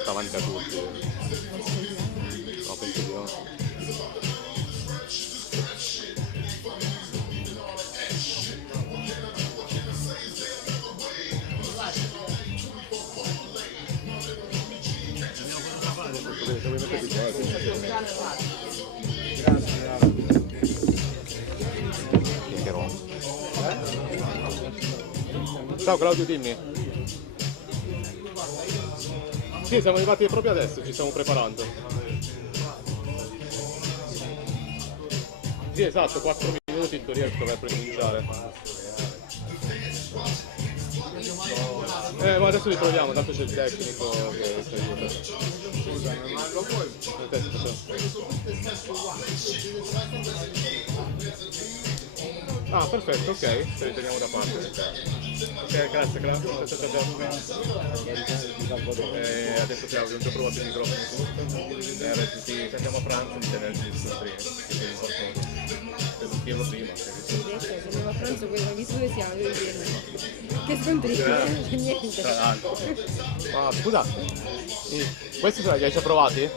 sta avanti a tutti. No, penso di no. Chiacchierò. Ciao Claudio, dimmi. Sì, siamo arrivati proprio adesso, ci stiamo preparando. Sì, esatto, 4 minuti in teoria dovrebbe cominciare. Ma adesso li troviamo, tanto c'è il tecnico che ci aiuta. Ah, perfetto, ok, ce li teniamo da parte. Ok, grazie Claudio. Adesso Claudio, ho già provato il microfono tutto. Adesso sì, andiamo a pranzo di tenerci il prima. Devo dirlo prima. Invece, se andiamo a pranzo, visto dove siamo, devi dirlo. Che scontrino, non c'è niente. Tra l'altro. Ma scusa, questi li hai già provati?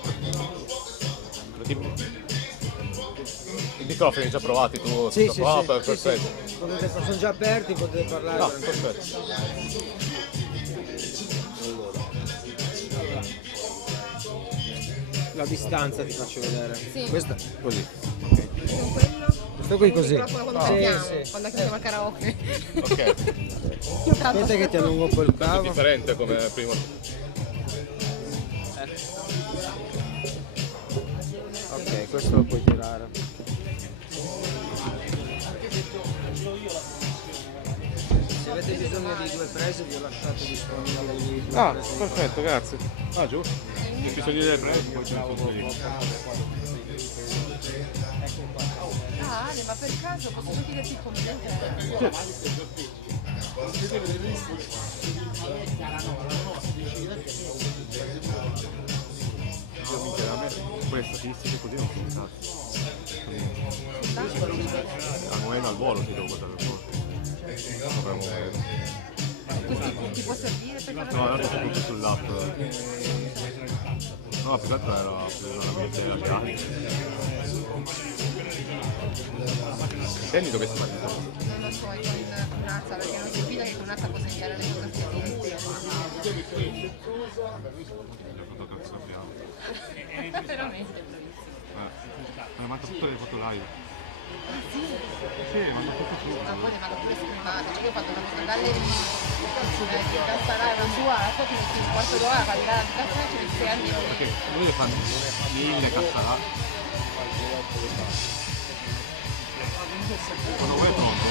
I microfoni già provati tu? Sì, sì, Ah, sì, perfetto. sì. Sono già aperti, potete parlare. No, perfetto. La distanza ti faccio vedere. Sì. Questa così. Con quello? Questo qui così. Il microfono quando Sì, cantiamo, sì. quando cantiamo al karaoke. Ok. Aspetta che ti allungo un po' il È cavo. differente come prima. Ok, questo lo puoi tirare. Se avete bisogno di due prese vi ho lasciato disponibili. Ah, perfetto, grazie. Ah, giù. Se ci sono delle prese, poi ce ne sono lì. Ah, Ale, ma per caso posso chiederti il computer? Io sinceramente quelle statistiche così non sono cazzo. A noi al volo ti devo guardare il volo. Così ti può servire per fare No, adesso tutto sull'app. No, più che altro era una mia gratis. Intendi dove si fa? Non lo so, è con Cunazza, perché non si fida che Cunazza possa inviare le fotografie tutte. Le fotografiamo. Veramente bravissimo. Mi manca tutte le foto live. Sì, Sì, manca tutto su. ma poi ne vado pure scrivate, cioè io ho fatto una fotogalleria di Cassarà, la sua, poi ti metti il quarto d'ora, vai là di Cassarà, ci metti 6 anni e Perché lui le fa 1000 cazzarà. Quando vuoi è pronto.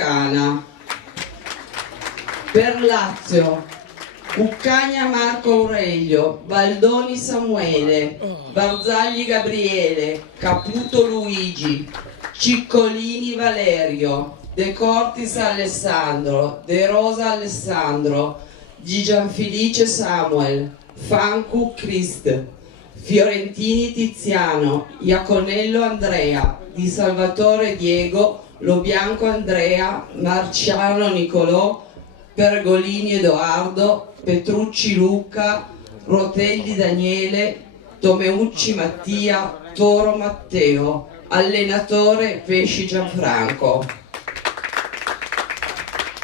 Toscana. Per Lazio, Cuccagna Marco Aurelio, Baldoni Samuele, Barzagli Gabriele, Caputo Luigi, Ciccolini Valerio, De Cortis Alessandro, De Rosa Alessandro, Di Gianfelice Samuel, Fancu Crist, Fiorentini Tiziano, Iaconello Andrea, Di Salvatore Diego, Lo Bianco Andrea, Marciano Nicolò, Pergolini Edoardo, Petrucci Luca, Rotelli Daniele, Tomeucci Mattia, Toro Matteo, allenatore Pesci Gianfranco.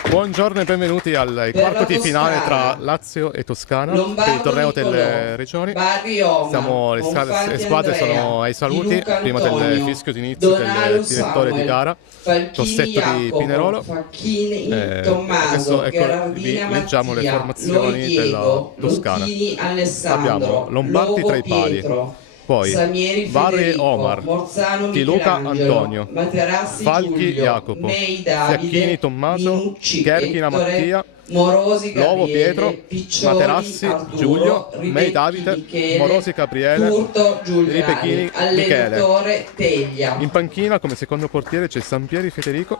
Buongiorno e benvenuti ai quarti di finale tra Lazio e Toscana per il torneo delle regioni. Le squadre sono ai saluti prima del fischio d'inizio del direttore di gara, Tossetto di Pinerolo. Adesso leggiamo le formazioni della Toscana. Abbiamo Lombardi tra i pali, poi Varri Omar, Di Luca Antonio, Falchi Jacopo, Fiacchini Tommaso, Cherchina Mattia, Lovo Pietro, Materassi Giulio, Mei Davide, Morosi Gabriele, Ripechini Michele. In panchina come secondo portiere c'è Sampieri Federico.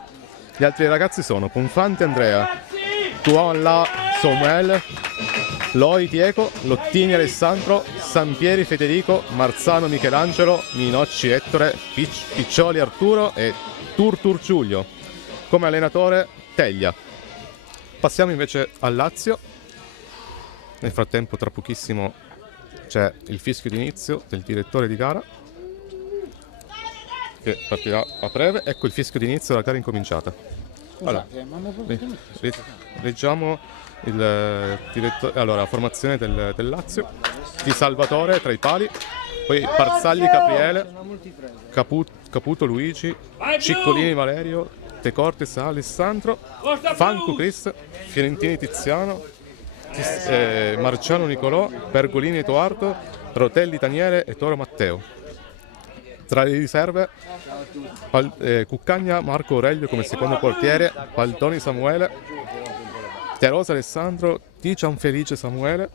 Gli altri ragazzi sono Confanti Andrea, Tuonla Samuel, Loi Diego, Lottini Alessandro, Sampieri Federico, Marzano Michelangelo, Minocci Ettore, Piccioli Arturo e Turtur Giulio. Come allenatore Teglia. Passiamo invece al Lazio. Nel frattempo tra pochissimo c'è il fischio d'inizio del direttore di gara che partirà a breve. Ecco il fischio d'inizio della gara incominciata. Allora, leggiamo la formazione del Lazio. Di Salvatore tra i pali, poi Parzagli Gabriele, Caputo Luigi, Ciccolini Valerio, De Cortis Alessandro, Fancu Chris, Fiorentini Tiziano, Marciano Nicolò, Pergolini Edoardo, Rotelli Daniele e Toro Matteo. Tra le riserve Cuccagna Marco Aurelio come secondo portiere, Baldoni Samuele, De Rosa Alessandro, Di Gianfelice Samuele,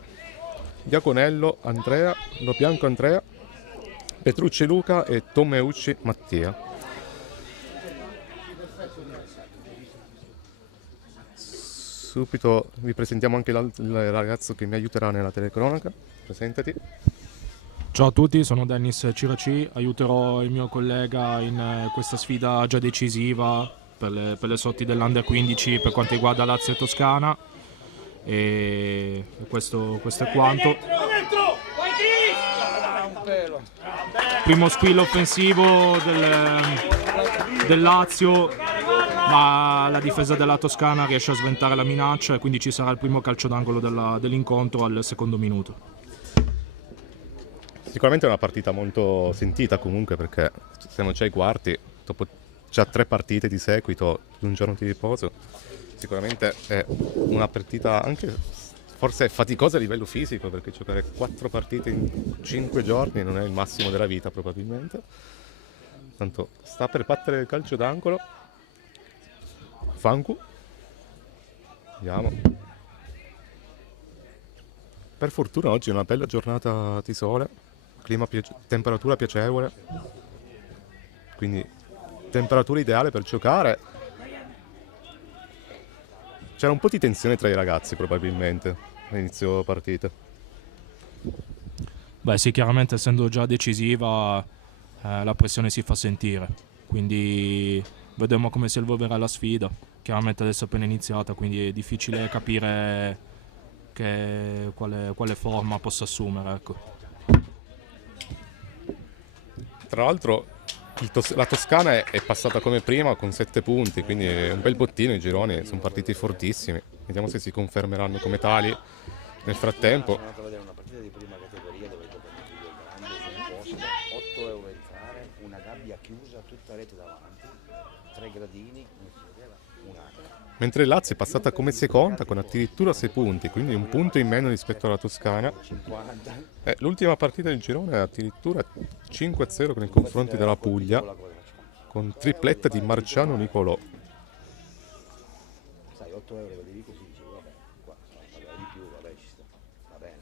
Iaconello Andrea, Lo Bianco Andrea, Petrucci Luca e Tomeucci Mattia. Subito vi presentiamo anche il ragazzo che mi aiuterà nella telecronaca. Presentati. Ciao a tutti, sono Dennis Ciraci, aiuterò il mio collega in questa sfida già decisiva per le sorti dell'Under 15 per quanto riguarda Lazio e Toscana. E questo è quanto. Primo squillo offensivo del Lazio, ma la difesa della Toscana riesce a sventare la minaccia e quindi ci sarà il primo calcio d'angolo dell'incontro al secondo minuto. Sicuramente è una partita molto sentita comunque, perché siamo già ai quarti, dopo già 3 partite di seguito, un giorno di riposo. Sicuramente è una partita anche forse faticosa a livello fisico, perché giocare 4 partite in 5 giorni non è il massimo della vita probabilmente. Tanto sta per battere il calcio d'angolo Fancu. Vediamo. Per fortuna oggi è una bella giornata di sole, temperatura piacevole, quindi temperatura ideale per giocare. C'era un po' di tensione tra i ragazzi probabilmente all'inizio partita. Beh sì, chiaramente essendo già decisiva la pressione si fa sentire, quindi vedremo come si evolverà la sfida. Chiaramente adesso è appena iniziata, quindi è difficile capire quale forma possa assumere, ecco. Tra l'altro la Toscana è passata come prima con 7 punti, quindi è un bel bottino. I gironi sono partiti fortissimi, vediamo se si confermeranno come tali nel frattempo. Sono andato a vedere una partita di prima categoria dove giocano due grandi, un posto, 8 euro entrare, una gabbia chiusa, tutta rete davanti, 3 gradini, non si vedeva un anno. Mentre il Lazio è passata come seconda con addirittura 6 punti, quindi un punto in meno rispetto alla Toscana. L'ultima partita del girone è addirittura 5-0 nei confronti della Puglia, con tripletta di Marciano Nicolò. 8 euro che devi qui, dice vabbè, qua pagare di più, vabbè, ci sta, va bene.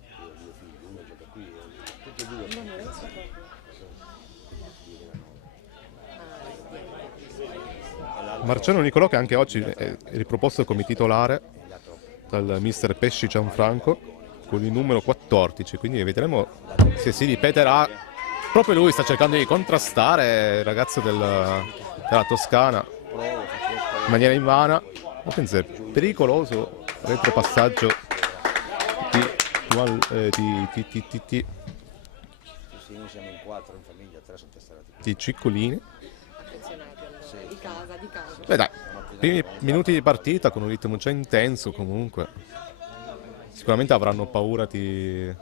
Io ho 2 figli, uno gioca qui, tutti e due. Marciano Nicolò, che anche oggi è riproposto come titolare dal mister Pesci Gianfranco con il numero 14, quindi vedremo se si ripeterà. Proprio lui sta cercando di contrastare il ragazzo della Toscana in maniera invana. Attenzione, pericoloso retropassaggio di Ciccolini. Di casa. Beh dai, primi minuti di partita con un ritmo già intenso comunque. Sicuramente avranno paura di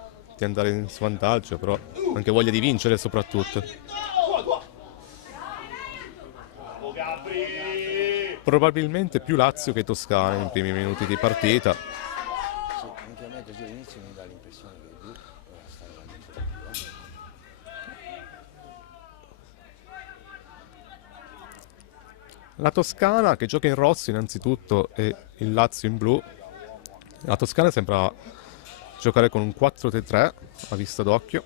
andare in svantaggio, però anche voglia di vincere soprattutto. Probabilmente più Lazio che Toscana nei primi minuti di partita. Anche a me così all'inizio mi dà l'impressione che il blu sta andando un po' più. La Toscana che gioca in rosso innanzitutto e il Lazio in blu. La Toscana sembra giocare con un 4-3-3 a vista d'occhio,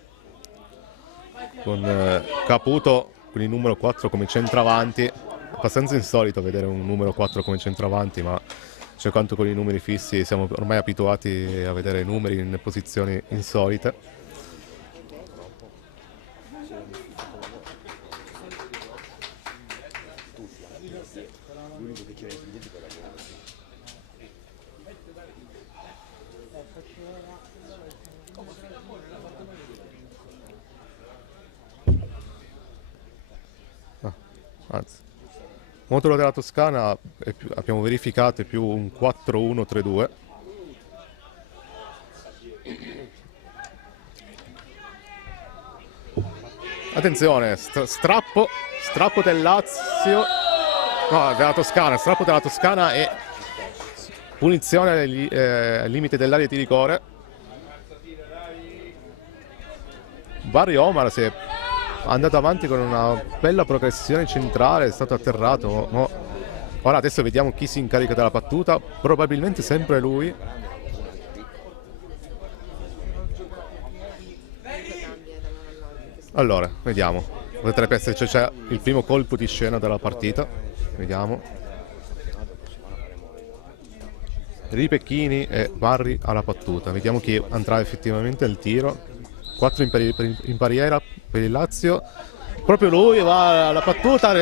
con Caputo con il numero 4 come centravanti. Abbastanza insolito vedere un numero 4 come centravanti, ma giocando con i numeri fissi siamo ormai abituati a vedere numeri in posizioni insolite. Anzi, il modulo della Toscana abbiamo verificato è più un 4-1-3-2. Attenzione, strappo del Lazio, no, della Toscana, strappo della Toscana e punizione al limite dell'area di rigore. Barry Omar si è andato avanti con una bella progressione centrale, è stato atterrato. Ora adesso vediamo chi si incarica della battuta, probabilmente sempre lui. Allora, vediamo, potrebbe esserci c'è il primo colpo di scena della partita, vediamo. Ripecchini e Barry alla battuta, vediamo chi andrà effettivamente al tiro. 4 in barriera per il Lazio, proprio lui va alla battuta,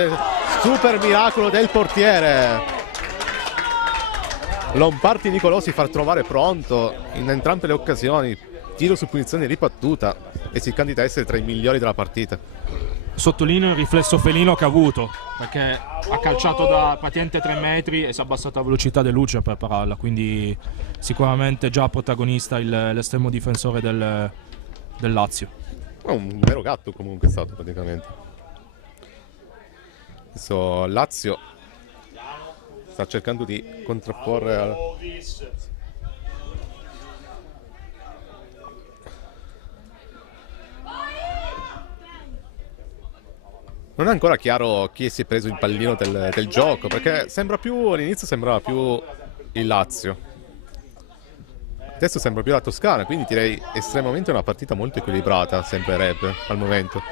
super miracolo del portiere. Lombardi Nicolò si fa trovare pronto in entrambe le occasioni, tiro su punizione ribattuta e si candida a essere tra i migliori della partita. Sottolineo il riflesso felino che ha avuto, perché ha calciato da praticamente 3 metri e si è abbassata la velocità di luce per pararla, quindi sicuramente già protagonista l'estremo difensore del Lazio. Un vero gatto comunque è stato praticamente. Adesso Lazio sta cercando di contrapporre Non è ancora chiaro chi si è preso il pallino del gioco, perché all'inizio sembrava più il Lazio. Adesso sembra più la Toscana, quindi direi estremamente una partita molto equilibrata, sembrerebbe al momento.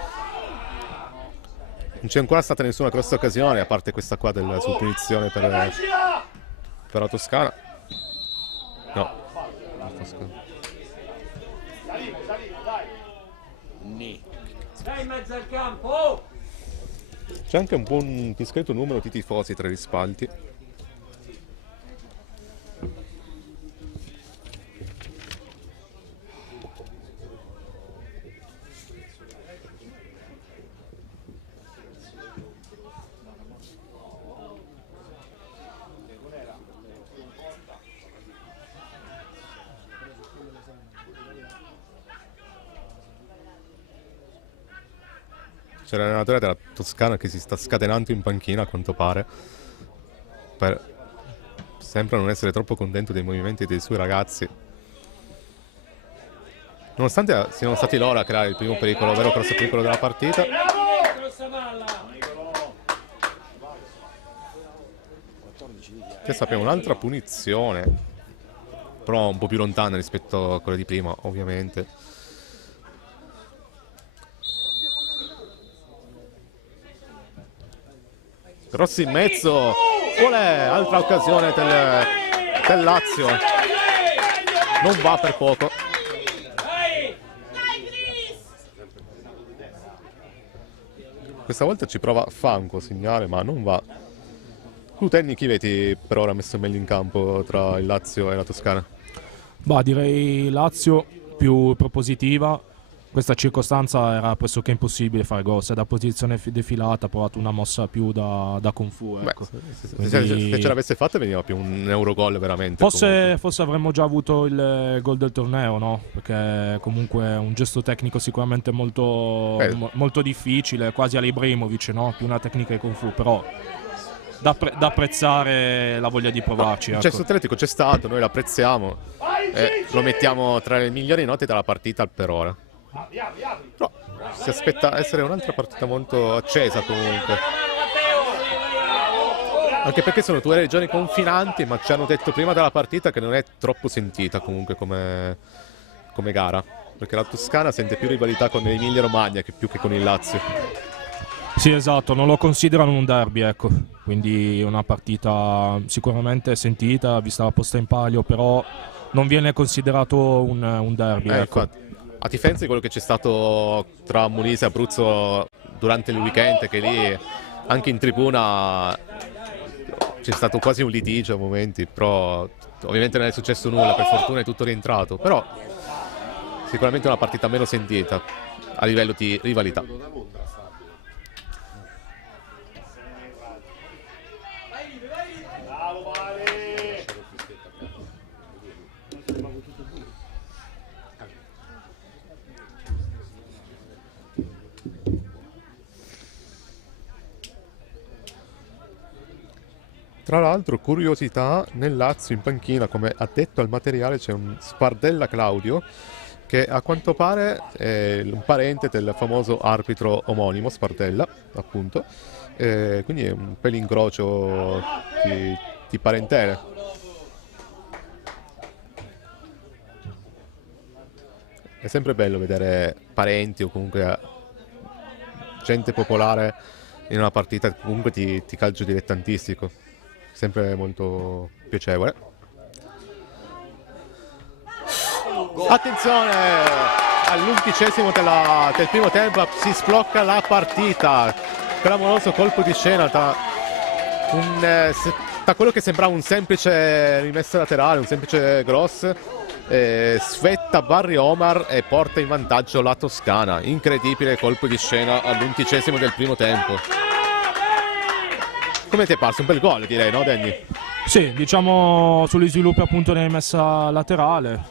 Non c'è ancora stata nessuna grossa occasione, a parte questa qua su punizione per la Toscana. No. La Toscana. Stai in mezzo al campo! C'è anche un discreto numero di tifosi tra gli spalti. C'è l'allenatore della Toscana che si sta scatenando in panchina a quanto pare, sembra non essere troppo contento dei movimenti dei suoi ragazzi, nonostante siano stati loro a creare il primo pericolo, vero grosso pericolo della partita. Adesso abbiamo un'altra punizione, però un po' più lontana rispetto a quella di prima, ovviamente. Rossi in mezzo, vuole altra occasione del Lazio, non va per poco. Questa volta ci prova Franco a segnare, ma non va. Tu, Tenni, chi vedi per ora messo meglio in campo tra il Lazio e la Toscana? Bah, direi Lazio più propositiva. Questa circostanza era pressoché impossibile fare gol. Se da posizione defilata ha provato una mossa più da Kung Fu. Ecco. Beh, se ce l'avesse fatta veniva più un Eurogol veramente. Forse avremmo già avuto il gol del torneo, no? Perché comunque è un gesto tecnico sicuramente molto difficile, quasi all'Ibrahimovic, no? Più una tecnica di Kung Fu, però da apprezzare la voglia di provarci. Il gesto atletico c'è stato, noi l'apprezziamo e lo mettiamo tra le migliori note della partita per ora. Però si aspetta essere un'altra partita molto accesa comunque, anche perché sono due regioni confinanti, ma ci hanno detto prima della partita che non è troppo sentita comunque come gara, perché la Toscana sente più rivalità con l'Emilia Romagna che più che con il Lazio. Sì, esatto, non lo considerano un derby, ecco, quindi una partita sicuramente sentita, vista la posta in palio, però non viene considerato un derby, ecco. Infatti, a differenza di quello che c'è stato tra Molise e Abruzzo durante il weekend, che lì anche in tribuna c'è stato quasi un litigio a momenti, però ovviamente non è successo nulla, per fortuna è tutto rientrato, però sicuramente una partita meno sentita a livello di rivalità. Tra l'altro, curiosità, nel Lazio in panchina, come addetto al materiale, c'è un Spardella Claudio, che a quanto pare è un parente del famoso arbitro omonimo, Spardella, appunto. Quindi è un bel incrocio di parentele. È sempre bello vedere parenti o comunque gente popolare in una partita comunque di calcio dilettantistico. Sempre molto piacevole. Attenzione, all'11° del primo tempo si sblocca la partita. Clamoroso colpo di scena da quello che sembrava un semplice rimessa laterale, un semplice cross. Sfetta Barry Omar e porta in vantaggio la Toscana. Incredibile colpo di scena all'11° del primo tempo. Come ti è parso? Un bel gol, direi, no, Danny? Sì, diciamo sugli sviluppi appunto di rimessa laterale,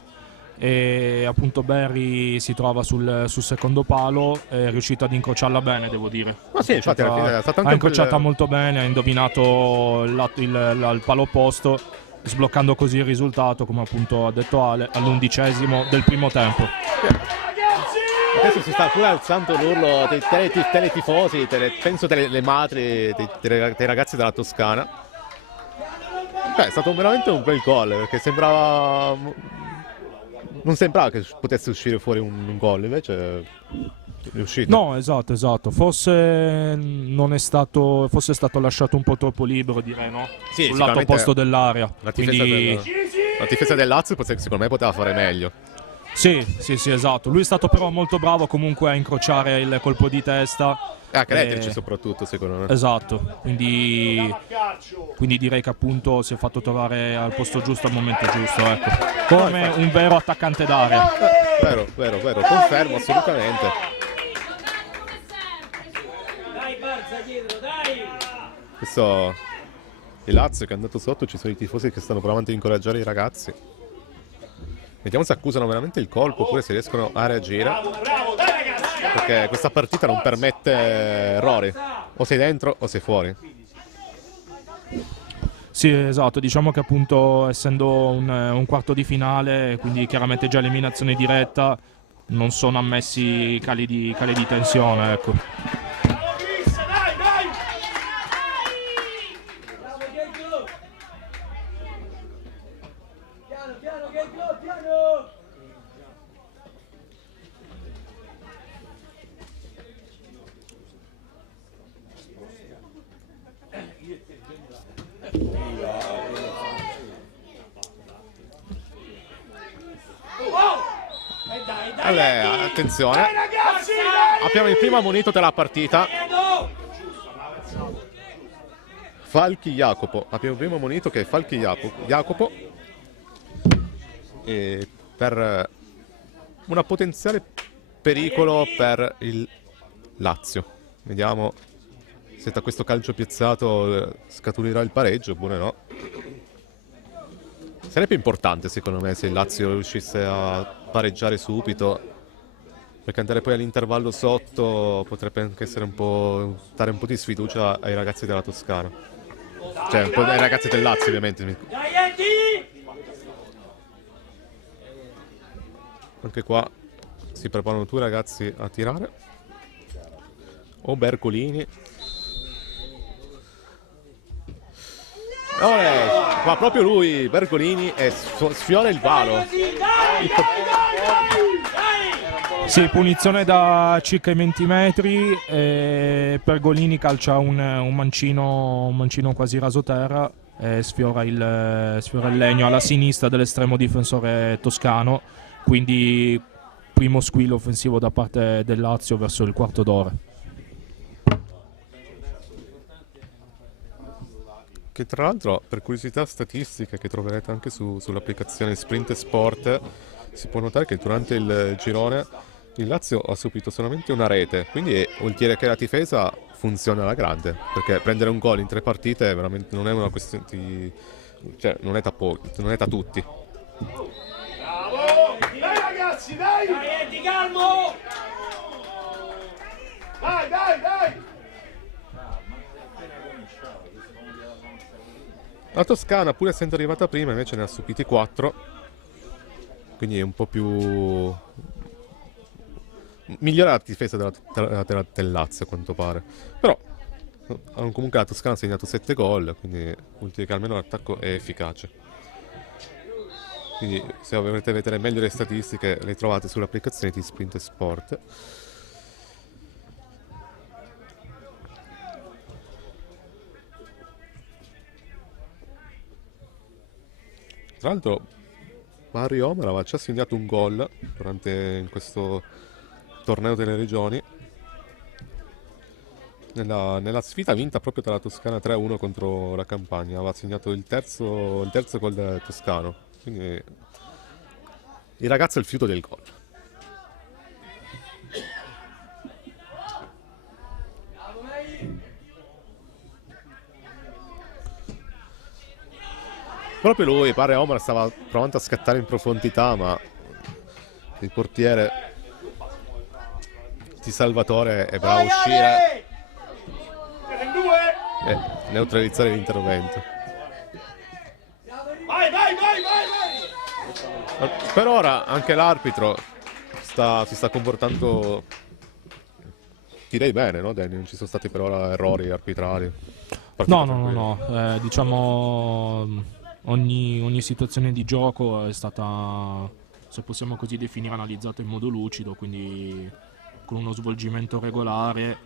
e appunto Barry si trova sul secondo palo, è riuscito ad incrociarla bene, devo dire. Ma sì, infatti alla fine è stato anche ha incrociata molto bene, ha indovinato il palo opposto, sbloccando così il risultato, come appunto ha detto Ale, all'11° del primo tempo. Adesso si sta pure alzando l'urlo dei teletifosi, penso delle madri, dei ragazzi della Toscana. Beh, è stato veramente un bel gol, perché non sembrava che potesse uscire fuori un gol, invece è uscito. No, esatto. Fosse stato lasciato un po' troppo libero, direi, no? Sì, sul lato opposto dell'area. La difesa del Lazio secondo me poteva fare meglio. Sì, esatto. Lui è stato però molto bravo comunque a incrociare il colpo di testa. A credерci soprattutto, secondo me. Esatto, quindi direi che appunto si è fatto trovare al posto giusto al momento giusto, ecco. Come un vero attaccante d'area. Vero, confermo assolutamente. Dai Barza dietro, dai! Questo il Lazio che è andato sotto, ci sono i tifosi che stanno provando a incoraggiare i ragazzi. Vediamo se accusano veramente il colpo oppure se riescono a reagire. Perché questa partita non permette errori. O sei dentro o sei fuori. Sì, esatto. Diciamo che appunto essendo un quarto di finale, quindi chiaramente già eliminazione diretta, non sono ammessi cali di tensione, ecco. Piano, piano, che gol, piano! Allora, attenzione, abbiamo il primo ammonito della partita. Falchi Jacopo, abbiamo il primo ammonito che è Falchi Jacopo, e per una potenziale pericolo per il Lazio. Vediamo se da questo calcio piazzato scaturirà il pareggio oppure no. Sarebbe importante secondo me se il Lazio riuscisse a pareggiare subito, perché andare poi all'intervallo sotto potrebbe anche essere dare un po' di sfiducia ai ragazzi della Toscana, cioè un po' ai ragazzi del Lazio ovviamente. Anche qua si preparano due ragazzi a tirare, o Bercolini. Qua proprio lui, Bergolini, e sfiora il palo. Sì, punizione da circa i 20 metri. Bergolini calcia un mancino quasi rasoterra e sfiora il legno alla sinistra dell'estremo difensore toscano. Quindi primo squillo offensivo da parte del Lazio verso il quarto d'ora. Che tra l'altro, per curiosità statistiche che troverete anche sull'applicazione Sprint Sport, si può notare che durante il girone il Lazio ha subito solamente una rete, quindi vuol dire che la difesa funziona alla grande, perché prendere un gol in 3 partite veramente non è una questione di... cioè non è da tutti. Bravo! Dai ragazzi, dai! Dai Eddie, calmo! Dai, dai, dai! La Toscana, pur essendo arrivata prima, invece ne ha subiti 4, quindi è un po' più... migliora la difesa del Lazio a quanto pare, però comunque la Toscana ha segnato 7 gol, quindi vuol dire che almeno l'attacco è efficace. Quindi se volete vedere meglio le statistiche le trovate sull'applicazione di Sprint Sport. Tra l'altro Barry Omer aveva già segnato un gol durante questo torneo delle regioni, nella sfida vinta proprio dalla Toscana 3-1 contro la Campania. Aveva segnato il terzo gol del toscano, quindi il ragazzo è il fiuto del gol. Proprio lui, pare Omar, stava provando a scattare in profondità, ma il portiere di Salvatore è bravo a uscire e neutralizzare l'intervento. Vai, vai, vai, vai, vai! Per ora anche l'arbitro si sta comportando, direi bene, no Danny? Non ci sono stati per ora errori arbitrali. No. Diciamo ogni situazione di gioco è stata, se possiamo così definire, analizzata in modo lucido, quindi con uno svolgimento regolare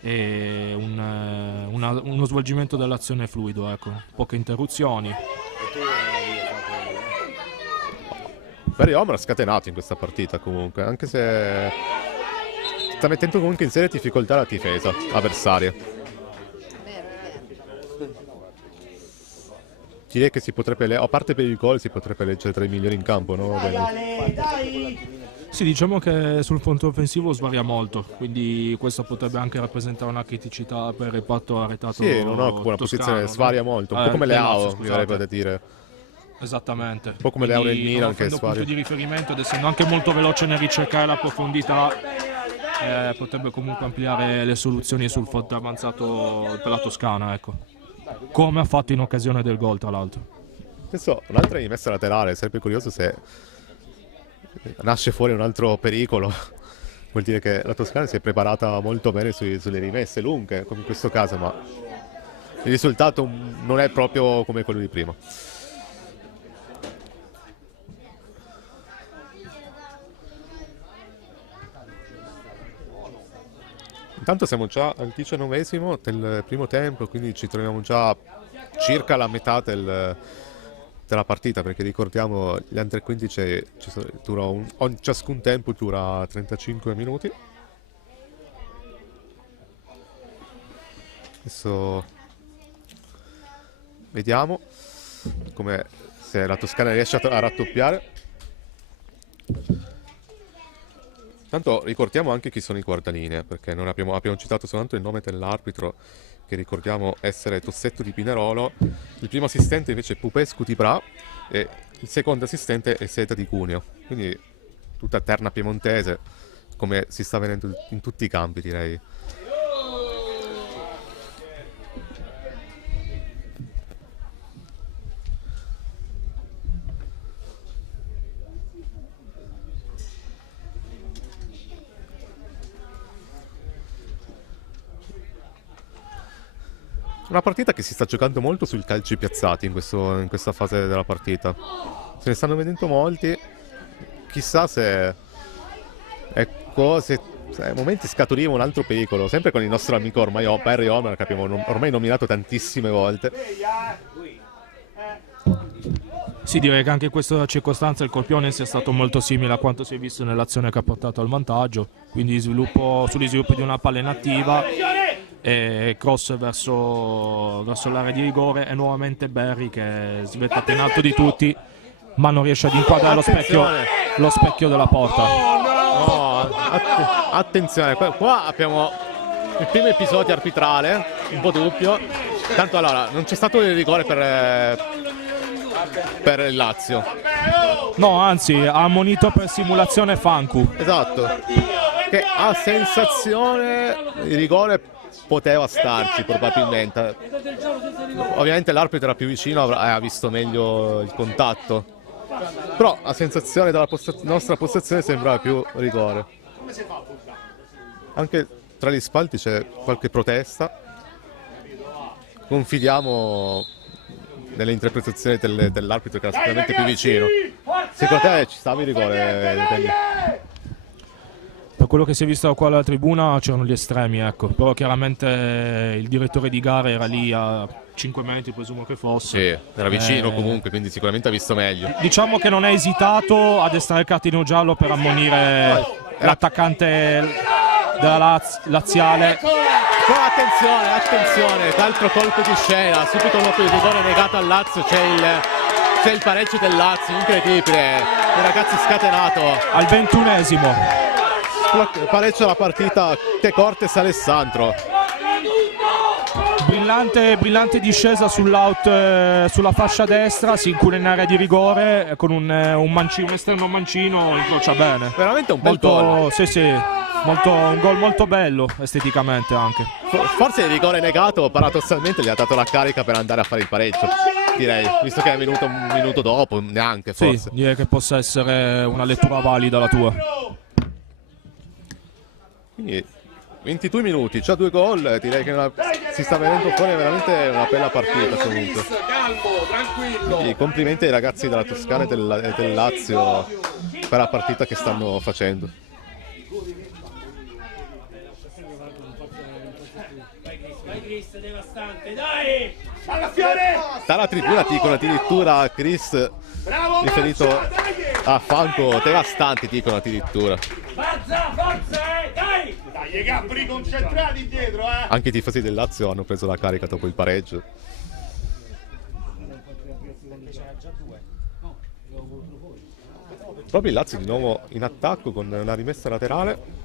e uno svolgimento dell'azione fluido, ecco, poche interruzioni. Barry Omer ha scatenato in questa partita comunque, anche se sta mettendo comunque in seria difficoltà la difesa avversaria. Direi che si potrebbe, a parte per il gol, si potrebbe leggere tra i migliori in campo, no? Dai! Sì, diciamo che sul fronte offensivo svaria molto, quindi questo potrebbe anche rappresentare una criticità per il reparto arretrato. Sì, non ho buona posizione, svaria molto, un po' come Leao, mi verrebbe da dire. Esattamente. Un po' come Leao nel Milan, che svaria. Punto di riferimento, ed essendo anche molto veloce nel ricercare la profondità, potrebbe comunque ampliare le soluzioni sul fronte avanzato per la Toscana, ecco. Come ha fatto in occasione del gol, tra l'altro. Adesso un'altra rimessa laterale, sarebbe curioso se nasce fuori un altro pericolo. Vuol dire che la Toscana si è preparata molto bene sulle rimesse lunghe, come in questo caso, ma il risultato non è proprio come quello di prima. Intanto siamo già al 19esimo del primo tempo, quindi ci troviamo già circa la metà della partita, perché ricordiamo gli Under 15 ciascun tempo dura 35 minuti. Adesso vediamo come se la Toscana riesce a raddoppiare. Tanto ricordiamo anche chi sono i guardalinee, perché non abbiamo citato soltanto il nome dell'arbitro, che ricordiamo essere Tossetto di Pinerolo. Il primo assistente invece è Pupescu di Bra e il secondo assistente è Seta di Cuneo. Quindi tutta terna piemontese, come si sta vedendo in tutti i campi, direi. Una partita che si sta giocando molto sui calci piazzati in questa fase della partita. Se ne stanno vedendo molti. Chissà se a momenti scaturiva un altro pericolo. Sempre con il nostro amico ormai Barry Homer, che abbiamo ormai nominato tantissime volte. Sì, direi che anche in questa circostanza il colpione sia stato molto simile a quanto si è visto nell'azione che ha portato al vantaggio. Quindi sugli sviluppi di una palla inattiva e cross verso l'area di rigore, e nuovamente Barry che svetta in alto di tutti, ma non riesce ad inquadrare lo specchio della porta. Attenzione, qua abbiamo il primo episodio arbitrale, un po' doppio. Tanto allora, non c'è stato il rigore per il Lazio. No, anzi, ha ammonito per simulazione Fancu. Esatto. Che a sensazione il rigore poteva starci probabilmente. Ovviamente l'arbitro era più vicino, ha visto meglio il contatto. Però a sensazione dalla nostra postazione sembrava più rigore. Anche tra gli spalti c'è qualche protesta. Confidiamo nelle interpretazioni dell'arbitro, che era sicuramente più vicino. Secondo te ci stava il rigore? Per quello che si è visto qua alla tribuna c'erano gli estremi, ecco. Però chiaramente il direttore di gara era lì a 5 metri, presumo che fosse. Sì, era vicino comunque, quindi sicuramente ha visto meglio. Diciamo che non ha esitato a estrarre il cartellino giallo per ammonire l'attaccante della laziale. Attenzione, l'altro colpo di scena, subito dopo il rigore negato al Lazio c'è il pareggio del Lazio, incredibile, il ragazzi scatenato. Al 21esimo. Pareggio la partita Te Cortes Alessandro. Brillante discesa sull'out sulla fascia destra, si incula in area di rigore con un esterno mancino, incrocia bene. Veramente un bel gol. Sì, un gol molto bello esteticamente anche. Forse il rigore negato paradossalmente gli ha dato la carica per andare a fare il pareggio, direi, visto che è venuto un minuto dopo, neanche forse. Sì, direi che possa essere una lettura valida la tua. Quindi 22 minuti, già 2 gol, direi che si sta venendo fuori veramente una bella partita comunque. Quindi complimenti ai ragazzi della Toscana e del Lazio per la partita che stanno facendo. Chris, devastante, dai! Fiore! Dalla tribuna dicono addirittura Chris, riferito a Franco, devastanti dicono addirittura. Forza, dai! Dai, Gabri concentrati dietro, Anche i tifosi del Lazio hanno preso la carica dopo il pareggio. Proprio il Lazio di nuovo in attacco con una rimessa laterale.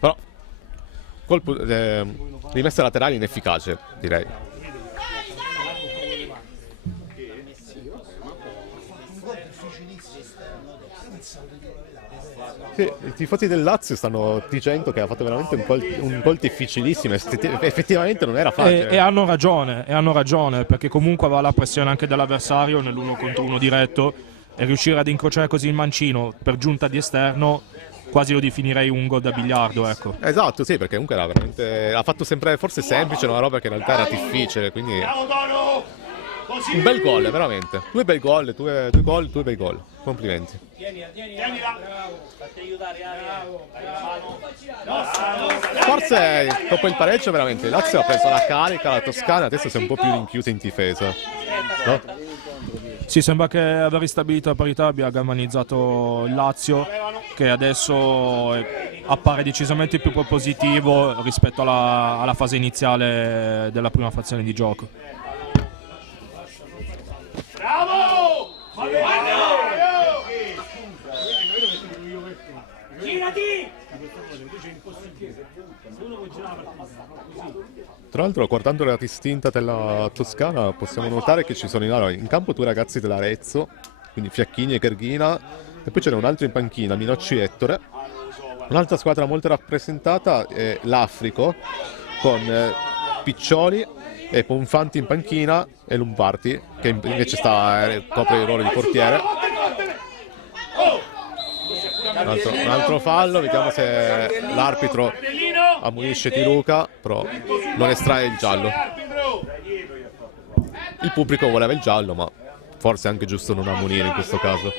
Però colpo rimessa laterale inefficace, direi. Sì, i tifosi del Lazio stanno dicendo che ha fatto veramente un gol difficilissimo, effettivamente non era facile. E hanno ragione, perché comunque aveva la pressione anche dell'avversario nell'1 contro 1 diretto, e riuscire ad incrociare così il mancino per giunta di esterno, quasi lo definirei un gol da biliardo, ecco. Esatto, sì, perché comunque era veramente, ha fatto sempre forse semplice una roba che in realtà era difficile, quindi Un bel gol, veramente. 2 bei gol, 2 gol, 2 bei gol. Complimenti. Forse dopo il pareggio veramente il Lazio ha preso la carica, la Toscana adesso si è un po' più rinchiusa in difesa, no? Sì, sembra che aver ristabilito la parità abbia galvanizzato il Lazio, che adesso appare decisamente più propositivo rispetto alla fase iniziale della prima frazione di gioco. Bravo! Girati! Tra l'altro, guardando la distinta della Toscana, possiamo notare che ci sono in campo 2 ragazzi dell'Arezzo, quindi Fiacchini e Gherghina, e poi c'è un altro in panchina, Minocci Ettore. Un'altra squadra molto rappresentata è l'Africo, con Piccioli e Bonfanti in panchina e Lombardi, che invece copre il ruolo di portiere. Un altro fallo, vediamo se l'arbitro ammonisce Tiluca, però non estrae il giallo. Il pubblico voleva il giallo, ma forse è anche giusto non ammonire in questo caso.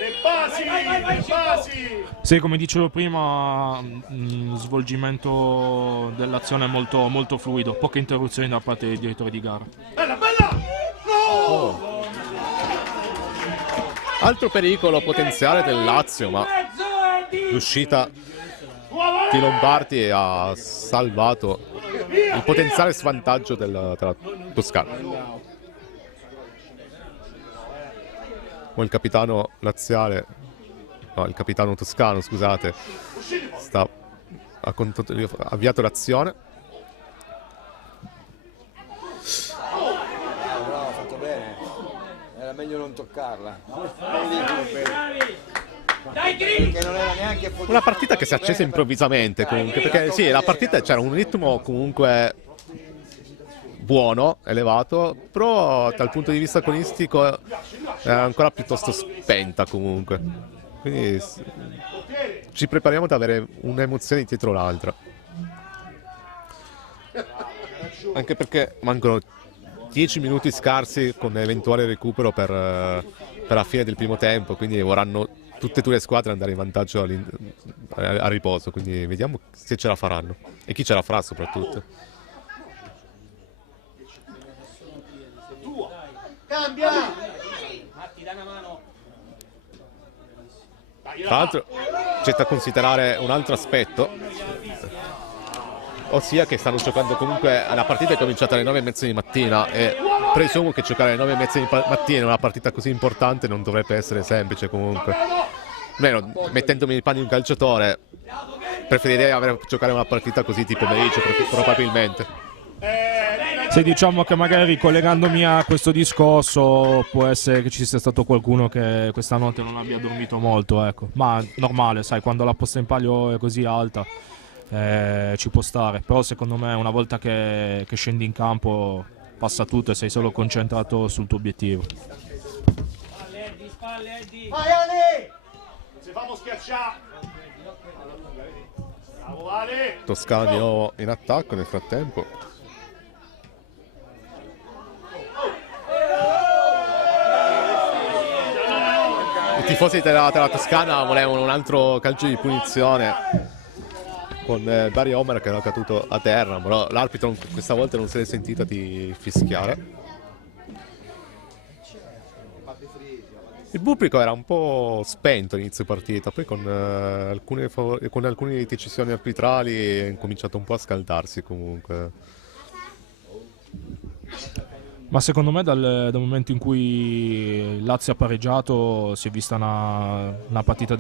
Sì, come dicevo prima, svolgimento dell'azione molto, molto fluido, poche interruzioni da parte del direttore di gara. Oh. Altro pericolo potenziale del Lazio, ma l'uscita di Lombardi ha salvato il potenziale svantaggio della Toscana. Il capitano laziale, no, il capitano toscano, scusate, ha avviato l'azione. Bravo, ha fatto bene. Era meglio non toccarla. Perché non era neanche Una partita che si è accesa improvvisamente comunque, perché sì, la partita c'era un ritmo comunque buono, elevato, però dal punto di vista agonistico era ancora piuttosto spenta comunque. Quindi ci prepariamo ad avere un'emozione dietro l'altra. Anche perché mancano 10 minuti scarsi con eventuale recupero per la fine del primo tempo, quindi vorranno tutte e 2 le squadre andare in vantaggio a riposo, quindi vediamo se ce la faranno e chi ce la farà soprattutto. Cambia! Tra l'altro c'è da considerare un altro aspetto, ossia che stanno giocando comunque, la partita è cominciata alle 9:30 di mattina e presumo che giocare alle 9:30 di mattina in una partita così importante non dovrebbe essere semplice comunque. Almeno mettendomi nei panni di un calciatore preferirei giocare una partita così tipo pomeriggio probabilmente. Se diciamo che magari collegandomi a questo discorso può essere che ci sia stato qualcuno che questa notte non abbia dormito molto, ecco. Ma normale, sai, quando la posta in palio è così alta ci può stare, però secondo me una volta che scendi in campo passa tutto e sei solo concentrato sul tuo obiettivo. Vai Ale! Se famo schiacciare! Bravo Ale! Toscana di nuovo in attacco nel frattempo. I tifosi della Toscana volevano un altro calcio di punizione con Barry Homer che era caduto a terra, però l'arbitro questa volta non se l'è sentita di fischiare. Il pubblico era un po' spento all'inizio partita, poi con alcune decisioni arbitrali è cominciato un po' a scaldarsi comunque. Ma secondo me dal momento in cui Lazio ha pareggiato si è vista una partita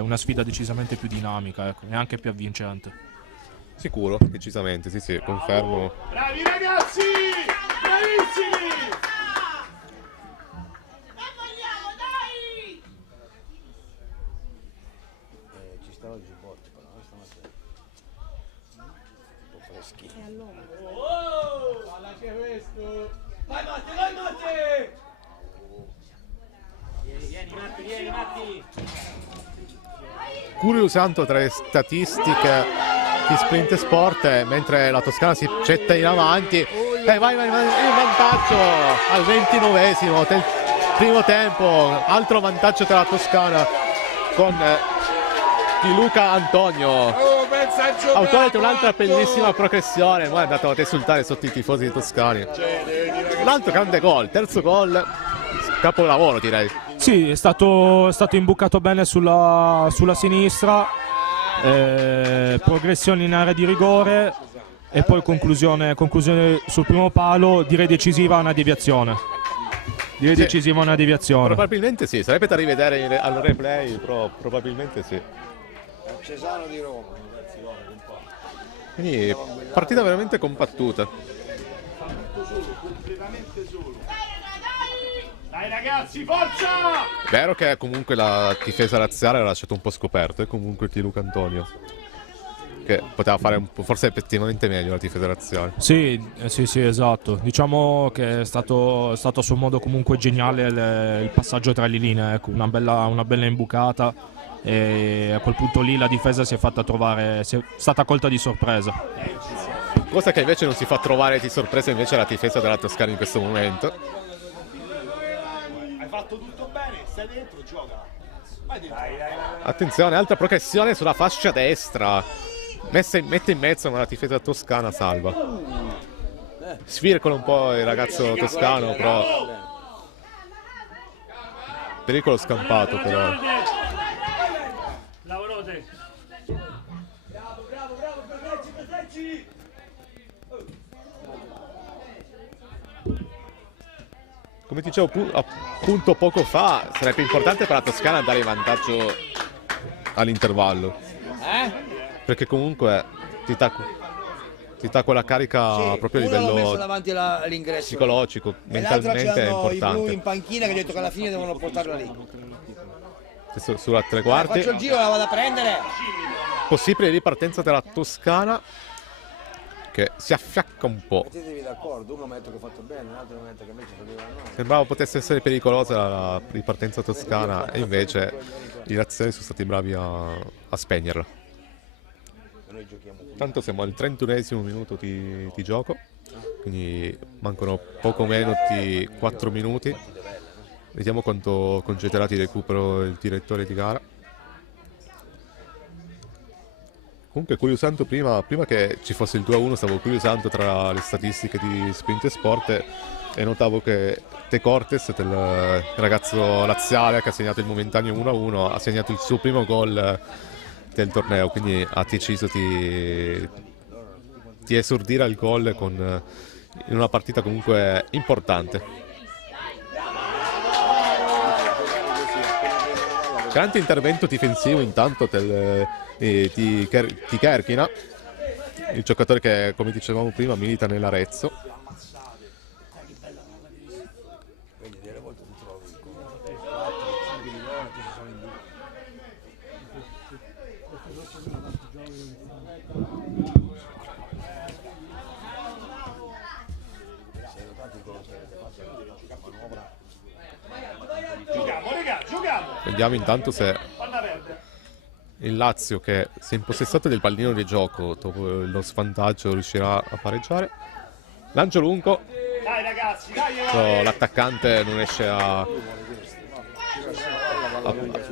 una sfida decisamente più dinamica, ecco, e anche più avvincente. Sicuro, decisamente, sì, confermo. Bravi ragazzi! Bravissimi! ci stava il giubbotto, però stamattina. Un po' freschino. Palla anche questo! Vai Matti, vai Matti! Vieni Matti, vieni Matti! Curiosando tra le statistiche di Sprint Sport, mentre la Toscana si getta in avanti. Vai, in vantaggio al 29esimo del primo tempo, altro vantaggio per la Toscana con Di Luca Antonio, autore di un'altra bellissima progressione. Poi è andato ad esultare sotto i tifosi toscani. Un altro grande gol, terzo gol, capolavoro direi. Sì, è stato imbucato bene sulla sinistra, progressione in area di rigore e poi conclusione sul primo palo, direi decisiva una deviazione. Probabilmente sì, sarebbe da rivedere al replay, però probabilmente sì. Cesano di Roma. Quindi partita veramente combattuta. Dai ragazzi, forza! Vero che comunque la difesa razziale l'ha lasciato un po' scoperto, e comunque Di Luca Antonio, che poteva fare forse effettivamente meglio la difesa razziale. Sì, esatto. Diciamo che è stato a suo modo comunque geniale il passaggio tra le linee, ecco, una bella imbucata, e a quel punto lì la difesa si è stata colta di sorpresa. Cosa che invece non si fa trovare di sorpresa invece la difesa della Toscana in questo momento. Hai fatto tutto bene, stai dentro, gioca. Vai dentro. Dai. Attenzione, altra progressione sulla fascia destra. Mette in mezzo, ma la difesa toscana salva. Svircola un po' il ragazzo toscano, però pericolo scampato però. Lavorate. Bravo, proteggi. Come dicevo appunto poco fa, sarebbe importante per la Toscana andare in vantaggio all'intervallo. Perché comunque ti dà quella carica proprio a livello davanti all'ingresso psicologico, mentalmente è importante. I blu in panchina che ha detto che alla fine devono portarla lì. Adesso sulla tre quarti. Faccio il giro, la vado a prendere. Possibile ripartenza della Toscana, che si affiacca un po'. Mettetevi d'accordo, uno metto che ha fatto bene, un altro metto che invece faceva no. Sembrava potesse essere pericolosa la ripartenza toscana, e invece i razziali sono stati bravi a spegnerla. Tanto siamo al 31esimo minuto di gioco, quindi mancano poco meno di 4 minuti. Vediamo quanto concederà di recupero il direttore di gara. Comunque curiosando prima che ci fosse il 2-1, stavo curiosando tra le statistiche di Sprint Sport e notavo che De Cortes, del ragazzo laziale che ha segnato il momentaneo 1-1, ha segnato il suo primo gol del torneo, quindi ha deciso di esordire al gol in una partita comunque importante. Grande intervento difensivo intanto di Kerkina, il giocatore che, come dicevamo prima, milita nell'Arezzo. Giochiamo. Vediamo intanto se il Lazio, che si è impossessato del pallino di gioco dopo lo svantaggio, riuscirà a pareggiare. Lancio lungo. Dai ragazzi, dai. L'attaccante non riesce a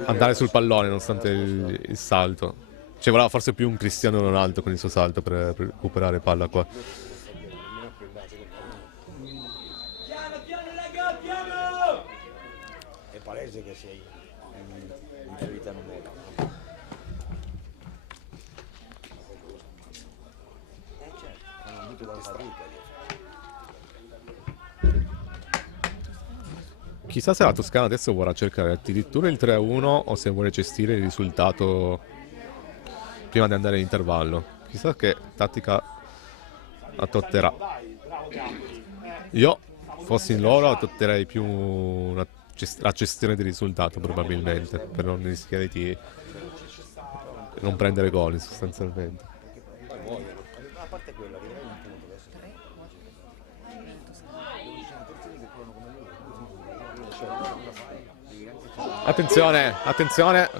andare sul pallone nonostante il salto. Ci voleva forse più un Cristiano Ronaldo con il suo salto per recuperare palla qua. Piano. È palese che sei in ferita numerica. Hanno avuto la fatica. Chissà se la Toscana adesso vorrà cercare addirittura il 3-1 o se vuole gestire il risultato prima di andare in intervallo. Chissà che tattica adotterà. Io, fossi in loro, adotterei più la gestione del risultato probabilmente, per non rischiare di non prendere gol sostanzialmente. A parte quella che dai un punto adesso. Attenzione,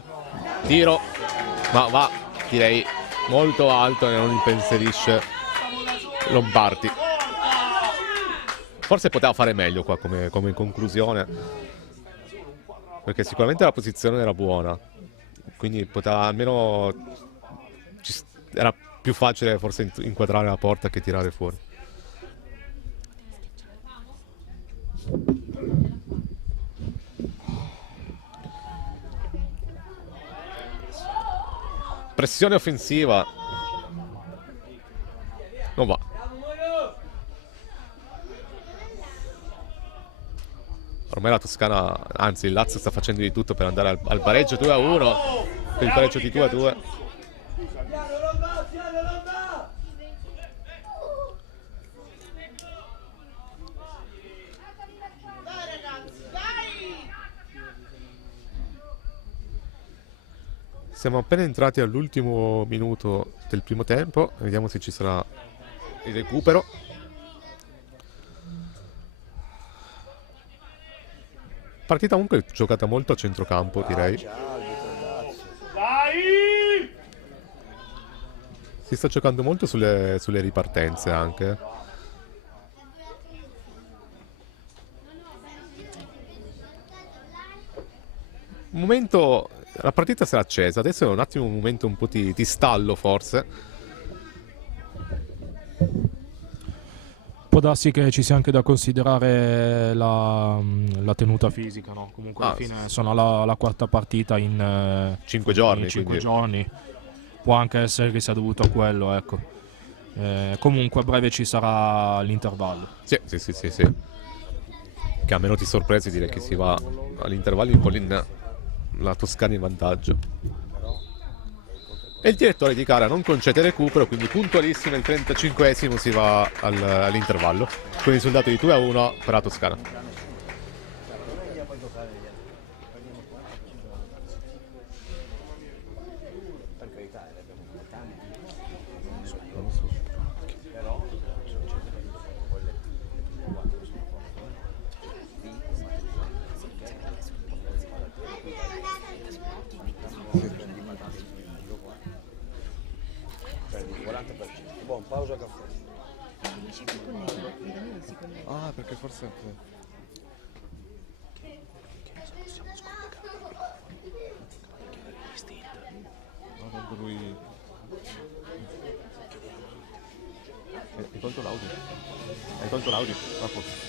tiro, ma va, direi molto alto e non impensierisce Lombardi. Forse poteva fare meglio qua come conclusione, perché sicuramente la posizione era buona, quindi poteva almeno era più facile forse inquadrare la porta che tirare fuori. Pressione offensiva. Non va. Ormai la Toscana, anzi il Lazio sta facendo di tutto per andare al pareggio 2-1, per il pareggio di 2-2. Siamo appena entrati all'ultimo minuto del primo tempo, vediamo se ci sarà il recupero. Partita comunque giocata molto a centrocampo, direi. Si sta giocando molto sulle ripartenze anche. Un momento, la partita si è accesa, adesso è un attimo un momento un po' di stallo forse. Può darsi che ci sia anche da considerare la tenuta fisica, no? Comunque alla fine sono la quarta partita in 5 giorni. In 5 giorni. Può anche essere che sia dovuto a quello, ecco. Comunque a breve ci sarà l'intervallo. Sì. Che a meno di sorprese direi che si va all'intervallo un po' la Toscana in vantaggio. E il direttore di gara non concede recupero, quindi puntualissimo il 35esimo si va all'intervallo, con il risultato di 2-1 per la Toscana. Buon, pausa caffè. Ah, perché forse... lui... Hai tolto l'audio? Hai tolto l'audio? Ah, forse.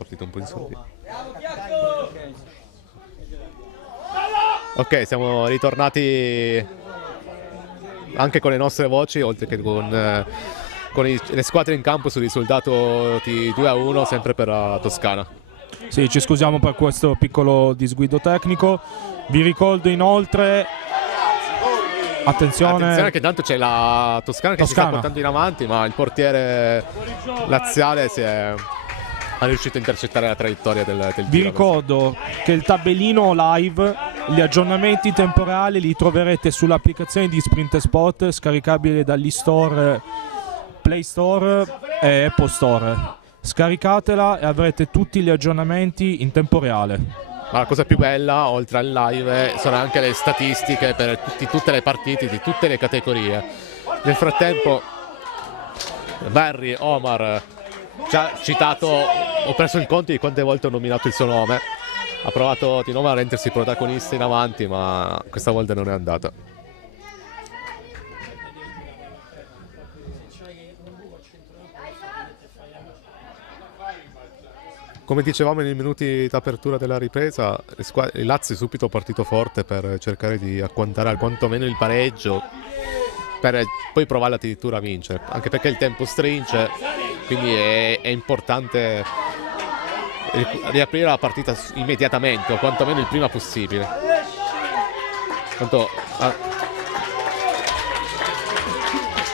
partita un po' insordita. Ok, siamo ritornati anche con le nostre voci, oltre che con le squadre in campo sul risultato di 2-1 sempre per la Toscana. Sì, ci scusiamo per questo piccolo disguido tecnico. Vi ricordo inoltre, attenzione che tanto c'è la Toscana che si sta portando in avanti, ma il portiere laziale è riuscito a intercettare la traiettoria del tiro. Vi ricordo che il tabellino live, gli aggiornamenti temporali li troverete sull'applicazione di Sprint Sport, scaricabile dall'e-store, Play Store e Apple Store. Scaricatela e avrete tutti gli aggiornamenti in tempo reale. Ma la cosa più bella, oltre al live, sono anche le statistiche per tutte le partite di tutte le categorie. Nel frattempo Barry Omar ci ha citato, ho perso il conto di quante volte ho nominato il suo nome, ha provato di nuovo a rendersi protagonista in avanti, ma questa volta non è andata. Come dicevamo nei minuti d'apertura della ripresa, il Lazio è subito partito forte per cercare di agguantare quantomeno il pareggio, per poi provare addirittura a vincere, anche perché il tempo stringe, quindi è importante riaprire la partita immediatamente, o quantomeno il prima possibile. Tanto,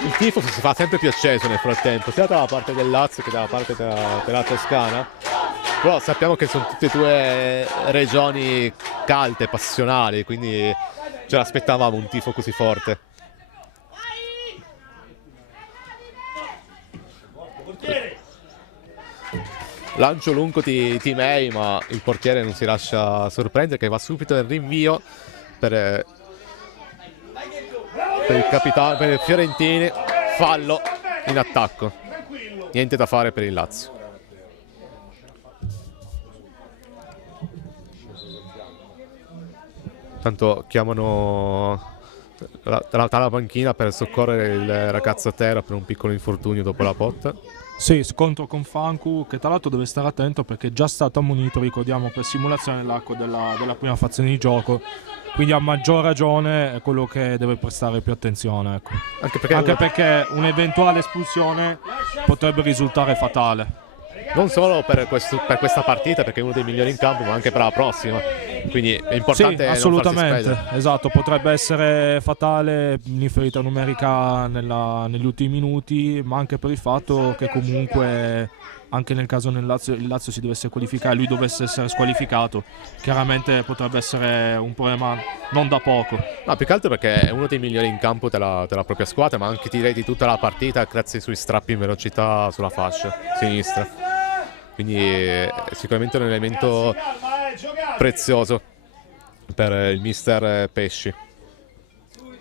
il tifo si fa sempre più acceso nel frattempo, sia dalla parte del Lazio che dalla parte della Toscana. Però sappiamo che sono tutte e due regioni calde, passionali, quindi ce l'aspettavamo un tifo così forte. Lancio lungo di May, ma il portiere non si lascia sorprendere, che va subito nel rinvio per il capitano, per il Fiorentini. Fallo in attacco, niente da fare per il Lazio. Tanto chiamano la panchina per soccorrere il ragazzo a terra per un piccolo infortunio dopo la botta. Sì, scontro con Fancu, che tra l'altro deve stare attento perché è già stato ammonito, ricordiamo, per simulazione nell'arco della prima fazione di gioco, quindi a maggior ragione è quello che deve prestare più attenzione, ecco. Anche perché un'eventuale espulsione potrebbe risultare fatale. Non solo per questa partita, perché è uno dei migliori in campo, ma anche per la prossima. Quindi è importante, sì, assolutamente, esatto, potrebbe essere fatale l'inferita numerica negli ultimi minuti, ma anche per il fatto che comunque anche nel caso il Lazio si dovesse qualificare e lui dovesse essere squalificato, chiaramente potrebbe essere un problema non da poco. No, più che altro perché è uno dei migliori in campo della propria squadra, ma anche direi di tutta la partita, grazie ai suoi strappi in velocità sulla fascia sinistra. Quindi è sicuramente un elemento prezioso per il mister Pesci.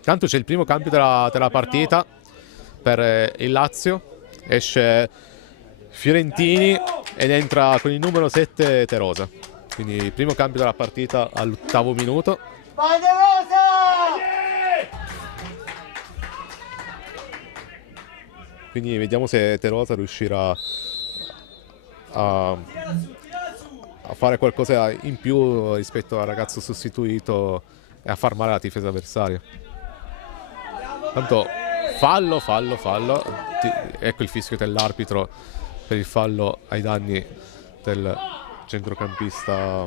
Tanto c'è il primo cambio della partita per il Lazio, esce Fiorentini ed entra con il numero 7 Terosa. Quindi il primo cambio della partita all'8° minuto. Vai Terosa! Quindi vediamo se Terosa riuscirà a fare qualcosa in più rispetto al ragazzo sostituito e a far male alla difesa avversaria. Tanto fallo. Ecco il fischio dell'arbitro per il fallo ai danni del centrocampista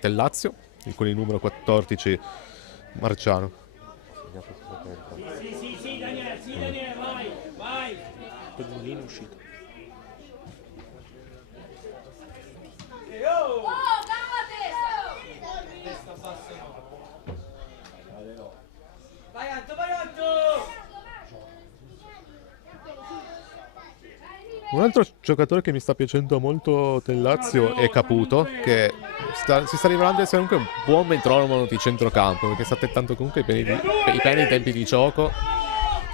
del Lazio, con il numero 14 Marciano. Sì, Daniele, vai. Pedolino è uscito. Vai Anto! Un altro giocatore che mi sta piacendo molto del Lazio è Caputo, che si sta rivelando essere comunque un buon metronomo di centrocampo, perché sta attentando comunque i pieni tempi di gioco,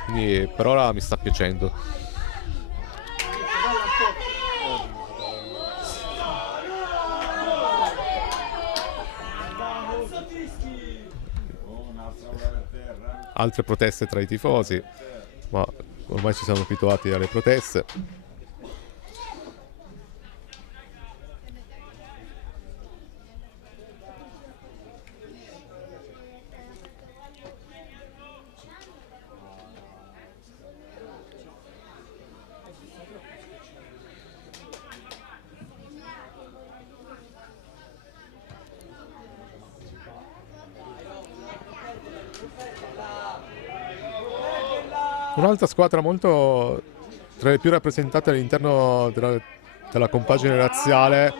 quindi per ora mi sta piacendo. Altre proteste tra i tifosi, ma ormai ci siamo abituati alle proteste. Un'altra squadra molto tra le più rappresentate all'interno della compagine razziale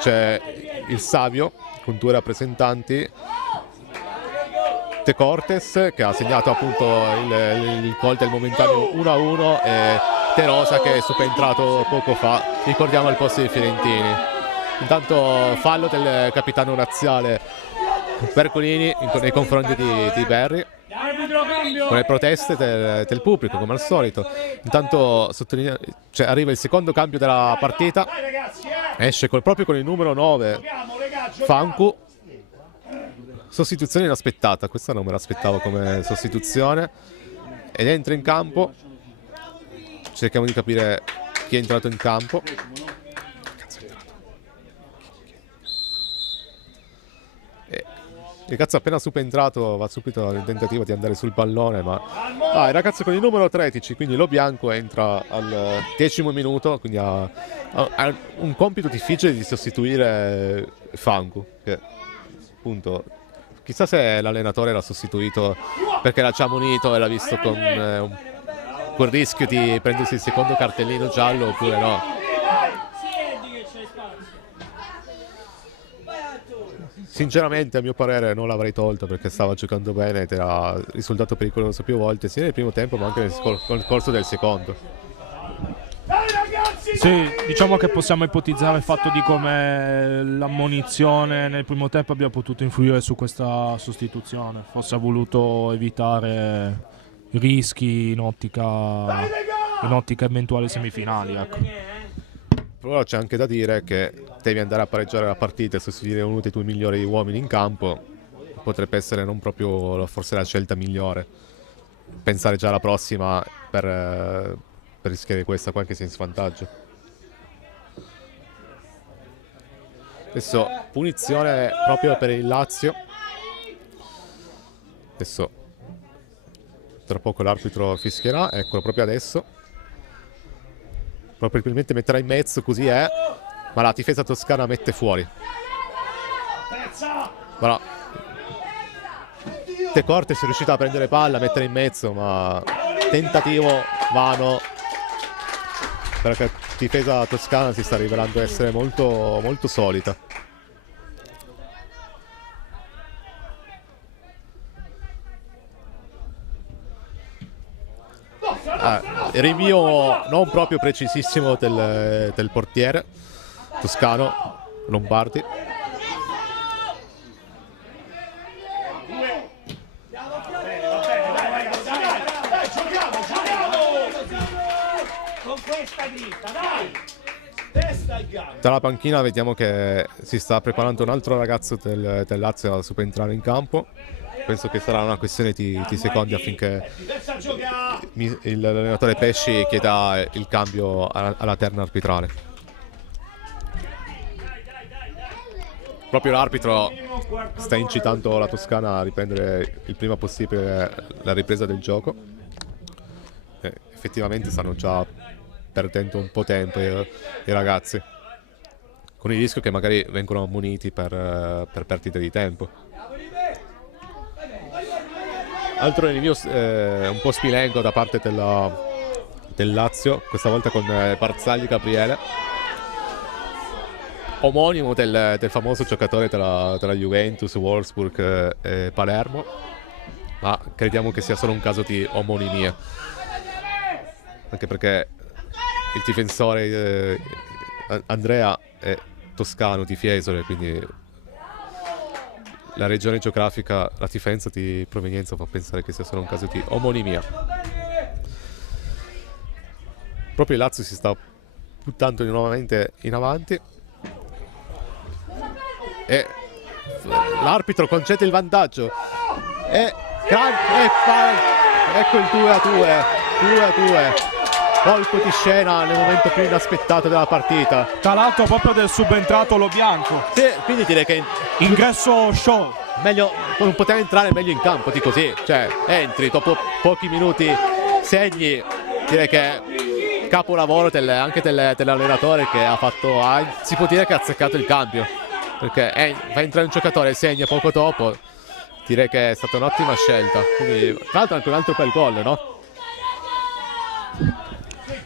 c'è il Savio con 2 rappresentanti, De Cortes che ha segnato appunto il gol del momentaneo 1-1 e De Rosa che è subentrato poco fa, ricordiamo al posto dei fiorentini. Intanto fallo del capitano razziale Bercolini nei confronti di Berry, con le proteste del pubblico come al solito. Intanto arriva il secondo cambio della partita, esce proprio con il numero 9 Fancu, sostituzione inaspettata, questa non me l'aspettavo come sostituzione, ed entra in campo. Cerchiamo di capire chi è entrato in campo. Il ragazzo appena subentrato va subito nel tentativo di andare sul pallone, ma il ragazzo con il numero 13, quindi Lo Bianco, entra al 10° minuto, quindi ha un compito difficile di sostituire Fancu, che appunto chissà se l'allenatore l'ha sostituito perché l'ha già munito e l'ha visto con quel rischio di prendersi il secondo cartellino giallo oppure no. Sinceramente a mio parere non l'avrei tolto perché stava giocando bene ed era risultato pericoloso più volte sia nel primo tempo ma anche nel corso del secondo. Sì, diciamo che possiamo ipotizzare il fatto di come l'ammonizione nel primo tempo abbia potuto influire su questa sostituzione, forse ha voluto evitare rischi in ottica eventuali semifinali, ecco. Però c'è anche da dire che devi andare a pareggiare la partita e sostituire uno dei tuoi migliori uomini in campo potrebbe essere non proprio forse la scelta migliore. Pensare già alla prossima per rischiare questa qua anche se in svantaggio. Adesso punizione proprio per il Lazio. Adesso tra poco l'arbitro fischierà, eccolo proprio adesso. Probabilmente metterà in mezzo, così è, ma la difesa toscana mette fuori. Voilà. De Cortes è riuscito a prendere palla, a mettere in mezzo, ma tentativo vano, perché la difesa toscana si sta rivelando essere molto, molto solida. Rinvio non proprio precisissimo del portiere toscano Lombardi. Dalla panchina vediamo che si sta preparando un altro ragazzo del Lazio a subentrare in campo. Penso che sarà una questione di secondi affinché l'allenatore Pesci chieda il cambio alla terna arbitrale. Proprio l'arbitro sta incitando la Toscana a riprendere il prima possibile la ripresa del gioco. Effettivamente stanno già perdendo un po' tempo i ragazzi, con il rischio che magari vengono ammoniti per perdite di tempo. Altro rinvio un po' spilengo da parte del Lazio, questa volta con Barzagli Gabriele, omonimo del famoso giocatore della Juventus, Wolfsburg e Palermo, ma crediamo che sia solo un caso di omonimia, anche perché il difensore Andrea è toscano di Fiesole, quindi la regione geografica, la differenza di provenienza fa pensare che sia solo un caso di omonimia. Proprio il Lazio si sta buttando nuovamente in avanti e l'arbitro concede il vantaggio ecco il 2-2, colpo di scena nel momento più inaspettato della partita, tra l'altro proprio del subentrato Lo Bianco. Sì, quindi direi che ingresso show, meglio, non poteva entrare meglio in campo di così, cioè entri dopo pochi minuti, segni, direi che capolavoro anche dell'allenatore che ha fatto, si può dire che ha azzeccato il cambio, perché fa entrare un giocatore e segna poco dopo, direi che è stata un'ottima scelta. Quindi, tra l'altro anche un altro bel gol, no?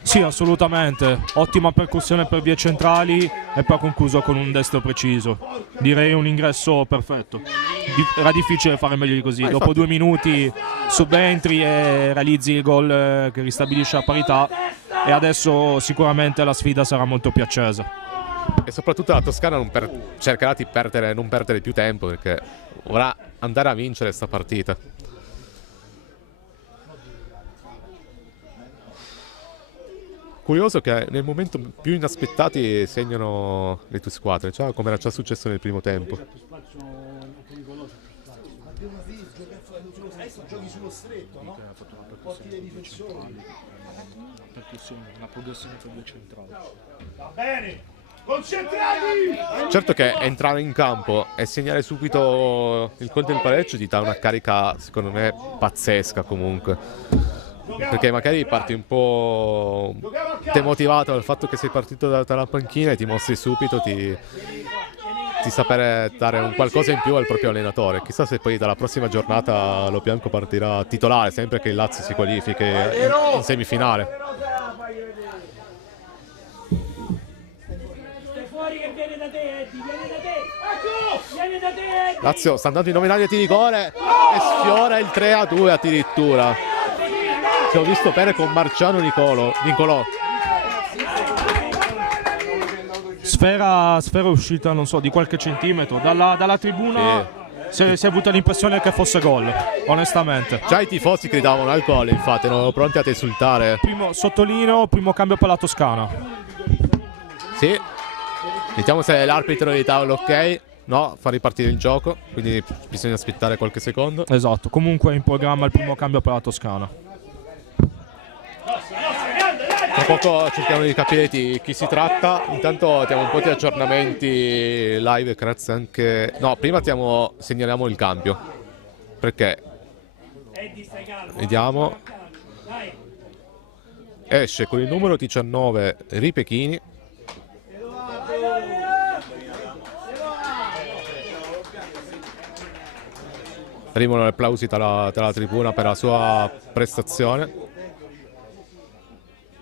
Sì, assolutamente. Ottima percussione per vie centrali e poi concluso con un destro preciso. Direi un ingresso perfetto. Era difficile fare meglio di così. Dopo 2 minuti subentri e realizzi il gol che ristabilisce la parità, e adesso sicuramente la sfida sarà molto più accesa. E soprattutto la Toscana cercherà di non perdere più tempo, perché vorrà andare a vincere questa partita. Curioso che nel momento più inaspettati segnano le tue squadre, cioè come era già successo nel primo tempo. Giochi sullo stretto, no? Porti dei difensori. Una progressione per due centrali. Va bene! Concentrati! Certo che entrare in campo e segnare subito il gol del pareggio ti dà una carica, secondo me, pazzesca comunque. Perché magari parti un po' demotivato dal fatto che sei partito dalla panchina e ti mostri subito di sapere dare un qualcosa in più al proprio allenatore. Chissà se poi dalla prossima giornata Lo Bianco partirà titolare, sempre che il Lazio si qualifichi in semifinale. Lazio sta andando in nominali a tiri di rigore e sfiora il 3-2 addirittura. Ci ho visto bene con Marciano Nicolò. Sfera uscita, non so, di qualche centimetro dalla tribuna. Sì. Si è avuta l'impressione che fosse gol, onestamente. Già i tifosi gridavano al gol, infatti, erano pronti ad esultare. Sottolineo, primo cambio per la Toscana. Sì. Vediamo se l'arbitro gli dà l'ok. No, fa ripartire il gioco, quindi bisogna aspettare qualche secondo. Esatto, comunque è in programma il primo cambio per la Toscana. Tra poco cerchiamo di capire di chi si tratta. Intanto diamo un po' di aggiornamenti live, grazie anche... No, prima segnaliamo il cambio. Perché? Vediamo. Esce con il numero 19 Ripechini. Arrivano gli applausi dalla tribuna per la sua prestazione.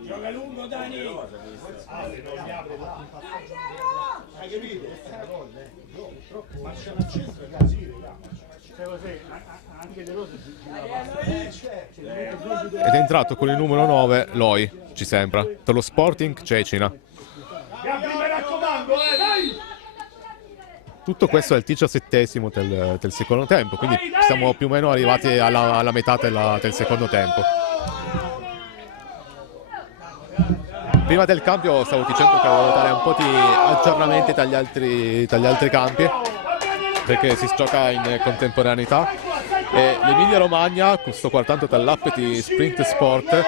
Gioca lungo Dani. Hai capito? Marciano al centro è così, anche De Rossi ed è entrato con il numero 9 Loi, ci sembra, per lo Sporting Cecina. mi raccomando, dai! Tutto questo è il 17° del secondo tempo, quindi siamo più o meno arrivati alla metà del secondo tempo. Prima del cambio stavo dicendo che avevo dare un po' di aggiornamenti dagli altri campi, perché si gioca in contemporaneità. E l'Emilia Romagna, sto guardando dall'app di Sprint Sport,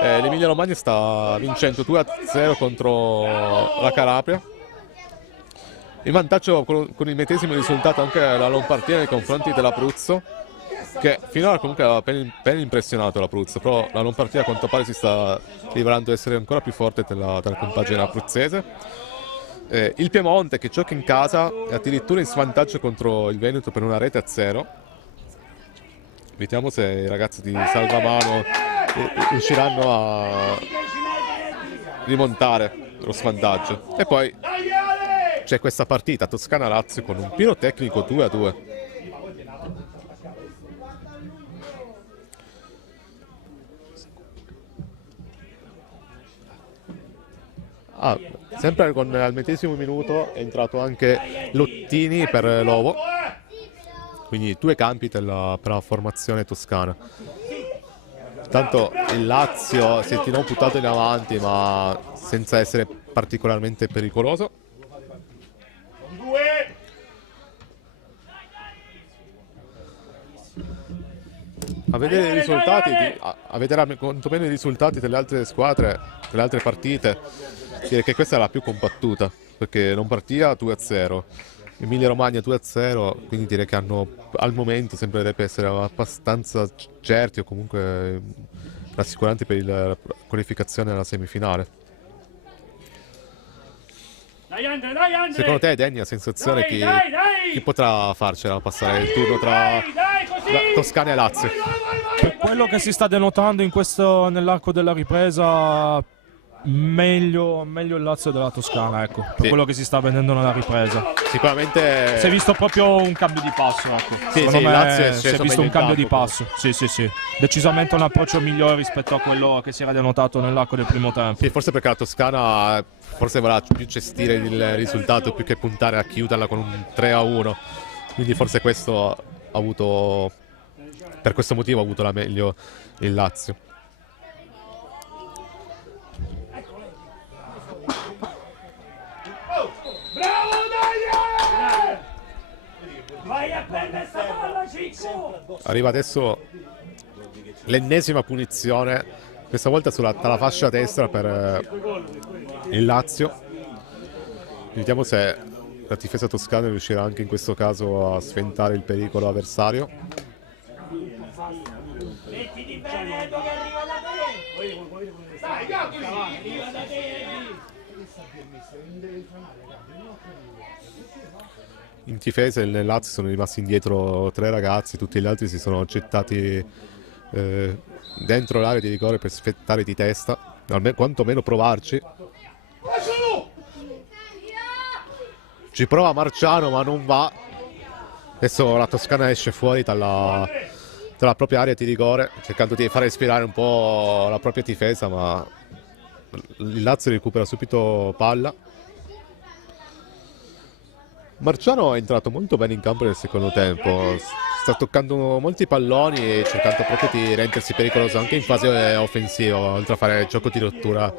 l'Emilia Romagna sta vincendo 2-0 contro la Calabria. In vantaggio con il medesimo risultato anche la Lombardia nei confronti dell'Abruzzo, che finora comunque aveva ben impressionato l'Abruzzo, però la Lombardia a quanto pare si sta rivelando essere ancora più forte della compagine abruzzese. Il Piemonte, che gioca in casa, è addirittura in svantaggio contro il Veneto per 1-0. Vediamo se i ragazzi di Salvamano riusciranno a rimontare lo svantaggio. E poi c'è questa partita Toscana-Lazio con un pirotecnico 2-2. Sempre al medesimo minuto è entrato anche Lottini per Lovo, quindi 2 campi per la formazione toscana. Tanto il Lazio si è di nuovo buttato in avanti, ma senza essere particolarmente pericoloso. A vedere i risultati, a vedere quantomeno i risultati delle altre squadre, delle altre partite, direi che questa è la più combattuta, perché Lombardia 2-0, Emilia Romagna 2-0, quindi direi che al momento sembrerebbe essere abbastanza certi o comunque rassicuranti per la qualificazione alla semifinale. Secondo te, Denny, ha sensazione chi potrà farcela passare il turno tra Toscana e Lazio? Per quello che si sta denotando nell'arco della ripresa, meglio il Lazio della Toscana, ecco, per quello che si sta vedendo nella ripresa. Sicuramente si è visto proprio un cambio di passo, ecco. Sì, Secondo me Lazio si è visto un cambio di passo. Sì. Decisamente un approccio migliore rispetto a quello che si era denotato nell'arco del primo tempo. Sì, forse perché la Toscana forse vorrà più gestire il risultato più che puntare a chiuderla con un 3-1. Quindi forse questo per questo motivo ha avuto la meglio il Lazio. Bravo Daniele! Vai a prendere sta palla, Cicco! Arriva adesso l'ennesima punizione, questa volta dalla fascia destra per il Lazio. Vediamo se la difesa toscana riuscirà anche in questo caso a sventare il pericolo avversario. Mettiti bene dove arriva da te! Stai, Gabri! Arriva da te! In difesa nel Lazio sono rimasti indietro 3 ragazzi, tutti gli altri si sono gettati dentro l'area di rigore per sfettare di testa, quantomeno provarci. Ci prova Marciano ma non va. Adesso la Toscana esce fuori dalla propria area di rigore, cercando di far respirare un po' la propria difesa, ma il Lazio recupera subito palla. Marciano è entrato molto bene in campo nel secondo tempo, sta toccando molti palloni e cercando proprio di rendersi pericoloso anche in fase offensiva, oltre a fare il gioco di rottura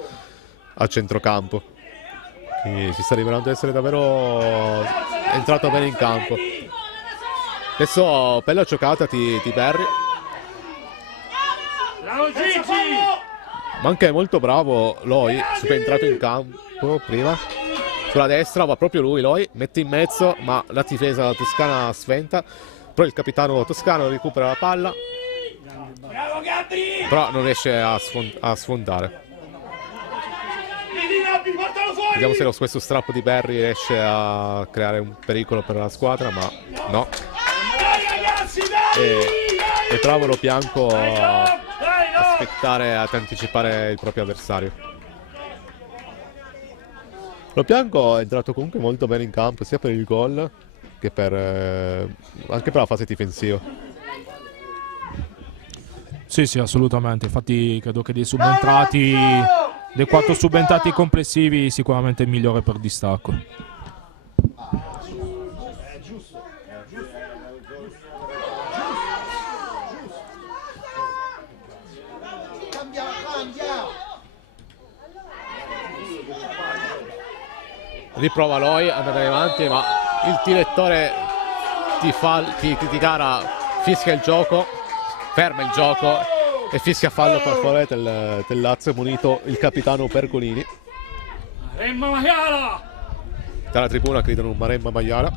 a centrocampo. Quindi si sta rivelando essere davvero entrato bene in campo. Adesso bella giocata di Berry, ma anche molto bravo Loi, subentrato in campo prima. Sulla destra va proprio Loi mette in mezzo, ma la difesa toscana sventa. Però il capitano toscano recupera la palla, però non riesce a sfondare. Vediamo se questo strappo di Berry riesce a creare un pericolo per la squadra, ma no. E bravo Lo Bianco a aspettare, ad anticipare il proprio avversario. Lo Bianco è entrato comunque molto bene in campo, sia per il gol che anche per la fase difensiva. Sì, assolutamente. Infatti credo che dei 4 subentrati complessivi sicuramente il migliore per distacco. Riprova Loi ad andare avanti, ma il direttore di gara fischia il gioco, ferma il gioco e fischia fallo per favore del Lazio, munito il capitano Pergolini. Maremma Maiala! Dalla tribuna gridano un Maremma Maiala,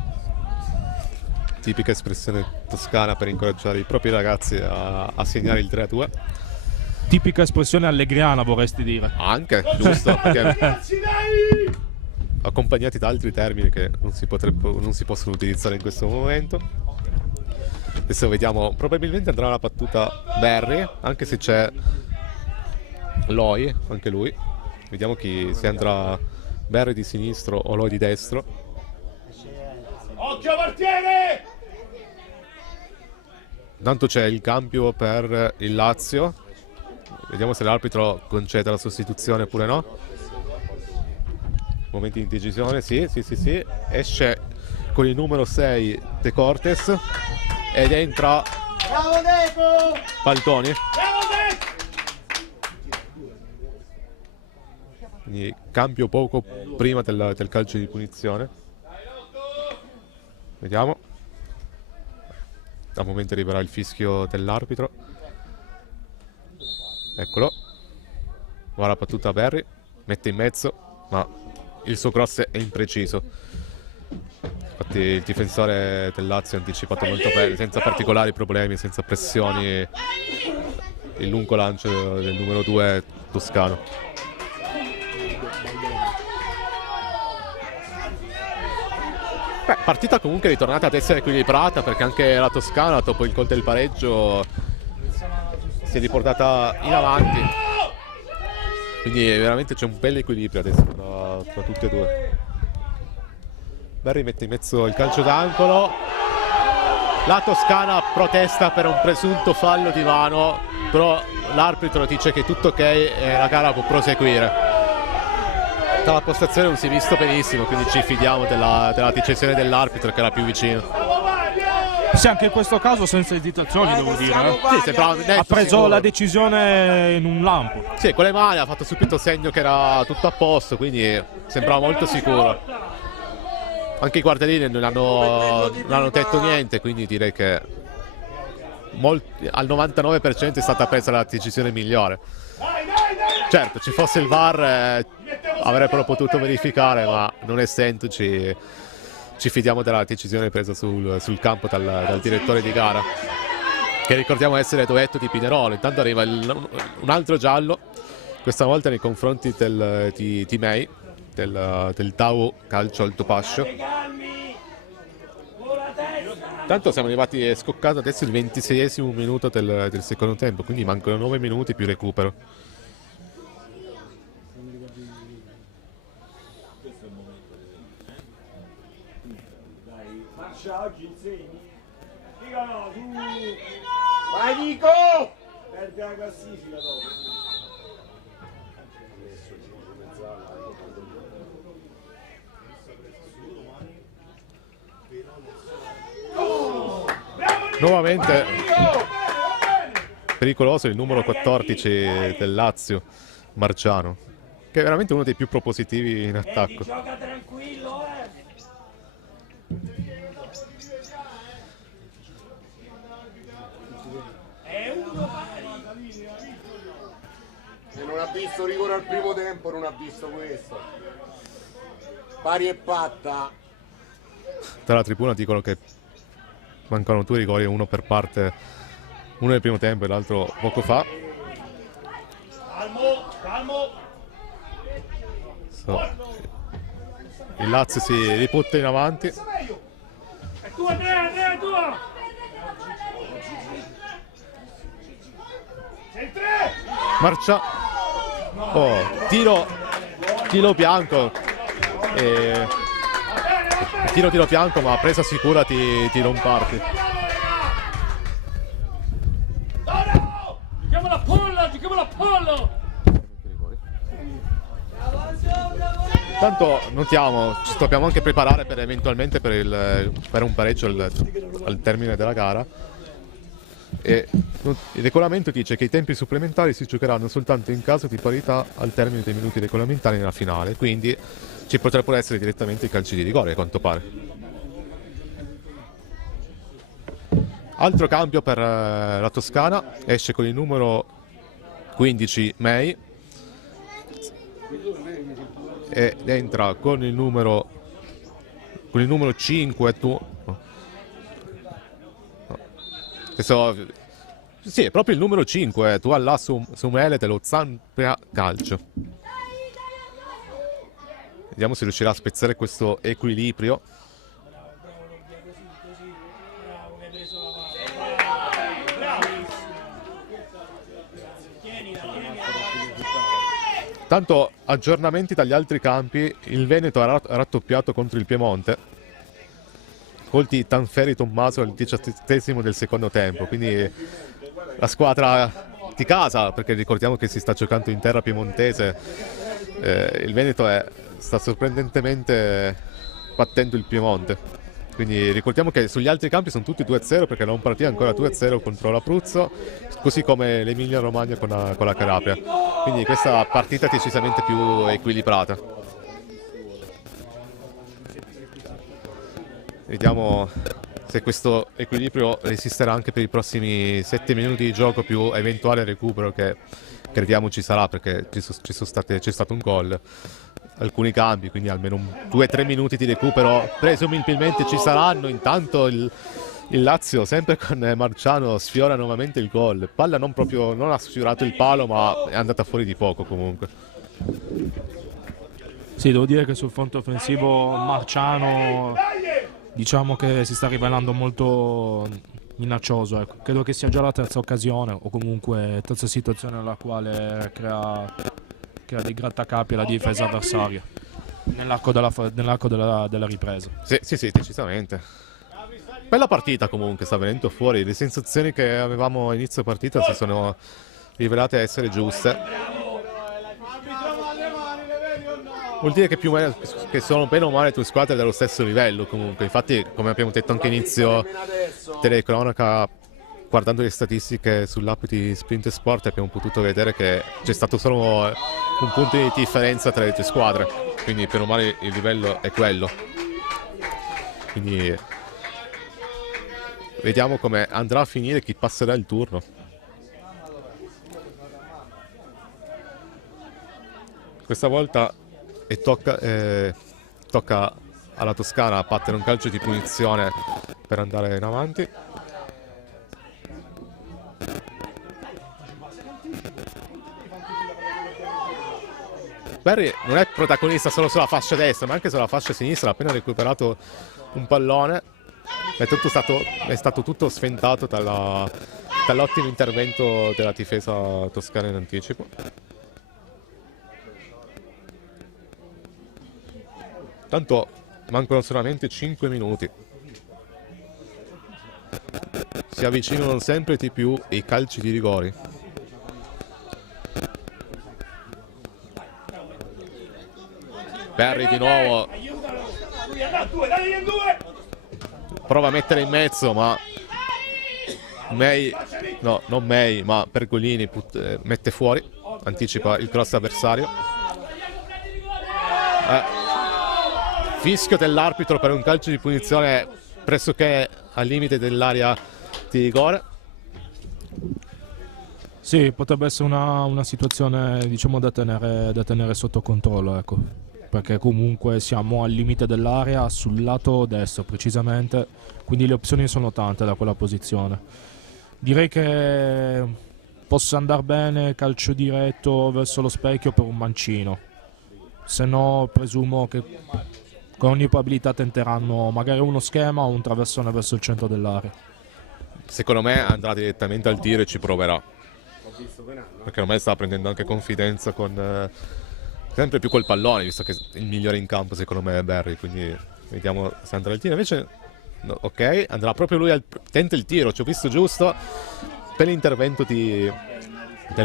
tipica espressione toscana per incoraggiare i propri ragazzi a segnare il 3-2. Tipica espressione allegriana, vorresti dire. Anche, giusto, perché accompagnati da altri termini che non si possono utilizzare in questo momento. Adesso vediamo, probabilmente andrà alla battuta Berry, anche se c'è Loi, anche lui. Vediamo se andrà Berry di sinistro o Loi di destro. Occhio portiere! Intanto c'è il cambio per il Lazio. Vediamo se l'arbitro concede la sostituzione oppure no. Momenti di indecisione, sì. Esce con il numero 6 De Cortes ed entra Baldoni. Quindi cambio poco prima del calcio di punizione. Vediamo. Al momento arriverà il fischio dell'arbitro. Eccolo. Guarda la battuta Berry, mette in mezzo, ma il suo cross è impreciso. Infatti il difensore del Lazio ha anticipato molto bene, senza particolari problemi, senza pressioni, il lungo lancio del numero 2 toscano. Partita comunque ritornata ad essere equilibrata, perché anche la Toscana dopo il gol del pareggio si è riportata in avanti, quindi veramente c'è un bel equilibrio adesso tra tutte e due. Berry mette in mezzo il calcio d'angolo, la Toscana protesta per un presunto fallo di mano, però l'arbitro dice che tutto ok e la gara può proseguire. Dalla postazione non si è visto benissimo, quindi ci fidiamo della decisione dell'arbitro che era più vicino. Sì, anche in questo caso senza esitazioni, devo dire. Sì, ha preso sicuro. la decisione in un lampo. Sì, con le mani ha fatto subito segno che era tutto a posto, quindi sembrava molto sicuro. Anche i guardalini non hanno detto niente, quindi direi che al 99% è stata presa la decisione migliore. Certo, ci fosse il VAR avrebbero potuto verificare, ma non essendoci ci fidiamo della decisione presa sul campo dal direttore di gara, che ricordiamo essere Dovetto di Pinerolo. Intanto arriva un altro giallo, questa volta nei confronti di May, del Tau Calcio Alto Pascio. Tanto siamo arrivati scoccato adesso il 26esimo minuto del secondo tempo, quindi mancano 9 minuti più recupero. Oggi insegni? Dica no, tu! Vai Nico! Perde la classifica dopo. Nuovamente pericoloso il numero 14 del Lazio, Marciano, che è veramente uno dei più propositivi in attacco. Gioca tranquillo, Se non ha visto rigore al primo tempo, non ha visto questo. Pari e patta. Dalla tribuna dicono che mancano 2 rigori, uno per parte, uno nel primo tempo e l'altro poco fa. Calmo. Il Lazio si riputta in avanti. È tua, Andrea, è tua! Sei 3! Marcia. Oh, tiro bianco. Tiro bianco, ma presa sicura ti non parti. Giochiamo la palla! Tanto notiamo, ci dobbiamo anche preparare eventualmente per un pareggio al termine della gara. E il regolamento dice che i tempi supplementari si giocheranno soltanto in caso di parità al termine dei minuti regolamentari nella finale, quindi ci potrebbero essere direttamente i calci di rigore, a quanto pare. Altro cambio per la Toscana, esce con il numero 15 May ed entra con il numero 5 sì, è proprio il numero 5, tu alla Sumele dello Zamprea Calcio. Vediamo se riuscirà a spezzare questo equilibrio. Tanto aggiornamenti dagli altri campi, il Veneto ha raddoppiato contro il Piemonte. Gol di Tanferi Tommaso al 17esimo del secondo tempo, quindi la squadra di casa, perché ricordiamo che si sta giocando in terra piemontese, il Veneto sta sorprendentemente battendo il Piemonte, quindi ricordiamo che sugli altri campi sono tutti 2-0 perché non partì ancora 2-0 contro l'Abruzzo, così come l'Emilia Romagna con la Calabria, quindi questa partita è decisamente più equilibrata. Vediamo se questo equilibrio resisterà anche per i prossimi 7 minuti di gioco più eventuale recupero che crediamo ci sarà, perché c'è stato un gol, alcuni cambi, quindi almeno 2-3 minuti di recupero presumibilmente ci saranno. Intanto il Lazio, sempre con Marciano, sfiora nuovamente il gol. Palla non ha sfiorato il palo, ma è andata fuori di poco comunque. Sì, devo dire che sul fronte offensivo Marciano diciamo che si sta rivelando molto minaccioso, ecco. Credo che sia già la terza occasione o comunque terza situazione nella quale crea dei grattacapi alla difesa avversaria nell'arco della ripresa. Sì, decisamente. Bella partita comunque, sta venendo fuori. Le sensazioni che avevamo a inizio partita si sono rivelate essere giuste. Vuol dire che più o meno che sono bene o male due squadre dello stesso livello comunque. Infatti, come abbiamo detto anche inizio telecronaca, guardando le statistiche sull'app di Sprint Sport abbiamo potuto vedere che c'è stato solo un punto di differenza tra le due squadre. Quindi per o male il livello è quello. Quindi vediamo come andrà a finire, chi passerà il turno. Questa volta tocca alla Toscana battere un calcio di punizione per andare in avanti. Barry non è protagonista solo sulla fascia destra, ma anche sulla fascia sinistra. Ha appena recuperato un pallone. È stato tutto sfentato dall'ottimo intervento della difesa toscana in anticipo. Tanto mancano solamente 5 minuti. Si avvicinano sempre di più i calci di rigori. Barry di nuovo prova a mettere in mezzo, ma ma Pergolini mette fuori, anticipa il cross avversario. Fischio dell'arbitro per un calcio di punizione pressoché al limite dell'area di rigore. Sì, potrebbe essere una situazione, diciamo, da tenere sotto controllo, ecco. Perché comunque siamo al limite dell'area sul lato destro precisamente, quindi le opzioni sono tante da quella posizione. Direi che possa andare bene calcio diretto verso lo specchio per un mancino, se no presumo che con ogni probabilità tenteranno magari uno schema o un traversone verso il centro dell'area. Secondo me andrà direttamente al tiro e ci proverà, perché ormai sta prendendo anche confidenza con sempre più col pallone, visto che il migliore in campo secondo me è Barry, quindi vediamo se andrà al tiro. Invece no, ok, andrà proprio lui tenta il tiro, ci ho visto giusto per l'intervento del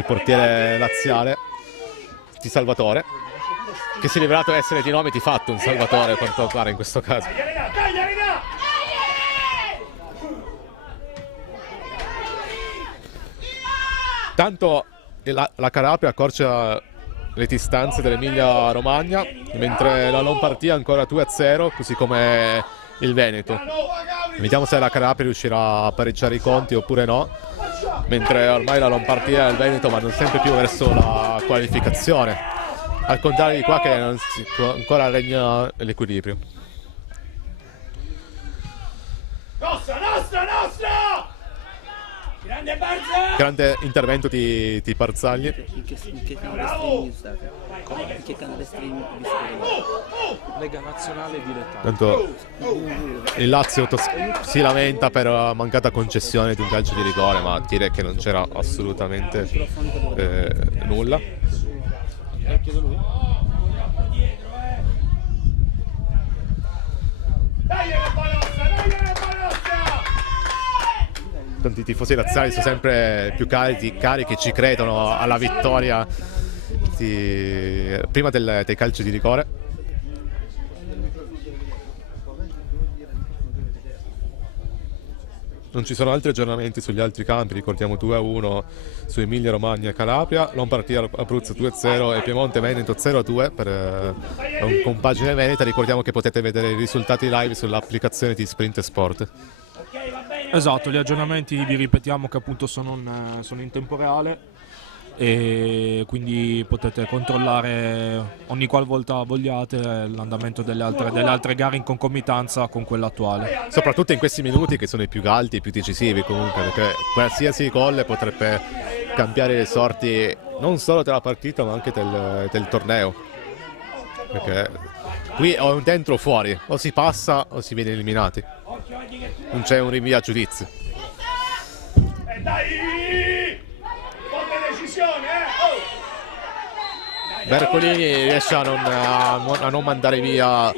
portiere laziale di Salvatore, che si è rivelato essere di nome di fatto un Salvatore a quanto pare in questo caso. Tanto la Calabria accorcia le distanze dell'Emilia Romagna, mentre la Lombardia ancora 2-0, così come il Veneto. Vediamo se la Calabria riuscirà a pareggiare i conti oppure no, mentre ormai la Lombardia e il Veneto vanno sempre più verso la qualificazione, al contrario di qua che ancora regna l'equilibrio. Nostra! Grande intervento di Barzagli. In che canale state? In che canale stream vi siete? Lega nazionale direttamente. Tanto il Lazio si lamenta per la mancata concessione di un calcio di rigore, ma direi che non c'era assolutamente nulla. Chiedo lui. Tanti i tifosi laziali sono sempre più carichi, ci credono alla vittoria prima dei calci di rigore. Non ci sono altri aggiornamenti sugli altri campi, ricordiamo 2-1 su Emilia Romagna e Calabria, Lombardia Abruzzo 2-0 e Piemonte Veneto 0-2 per compagine veneta. Ricordiamo che potete vedere i risultati live sull'applicazione di Sprint Sport. Esatto, gli aggiornamenti vi ripetiamo che appunto sono in tempo reale e quindi potete controllare ogni qualvolta vogliate l'andamento delle altre gare in concomitanza con quella attuale. Soprattutto in questi minuti che sono i più alti, i più decisivi comunque, perché qualsiasi gol potrebbe cambiare le sorti non solo della partita ma anche del torneo, perché qui o dentro o fuori, o si passa o si viene eliminati, non c'è un rinvio a giudizio. Dai! Forte decisione, Bercolini riesce a non mandare via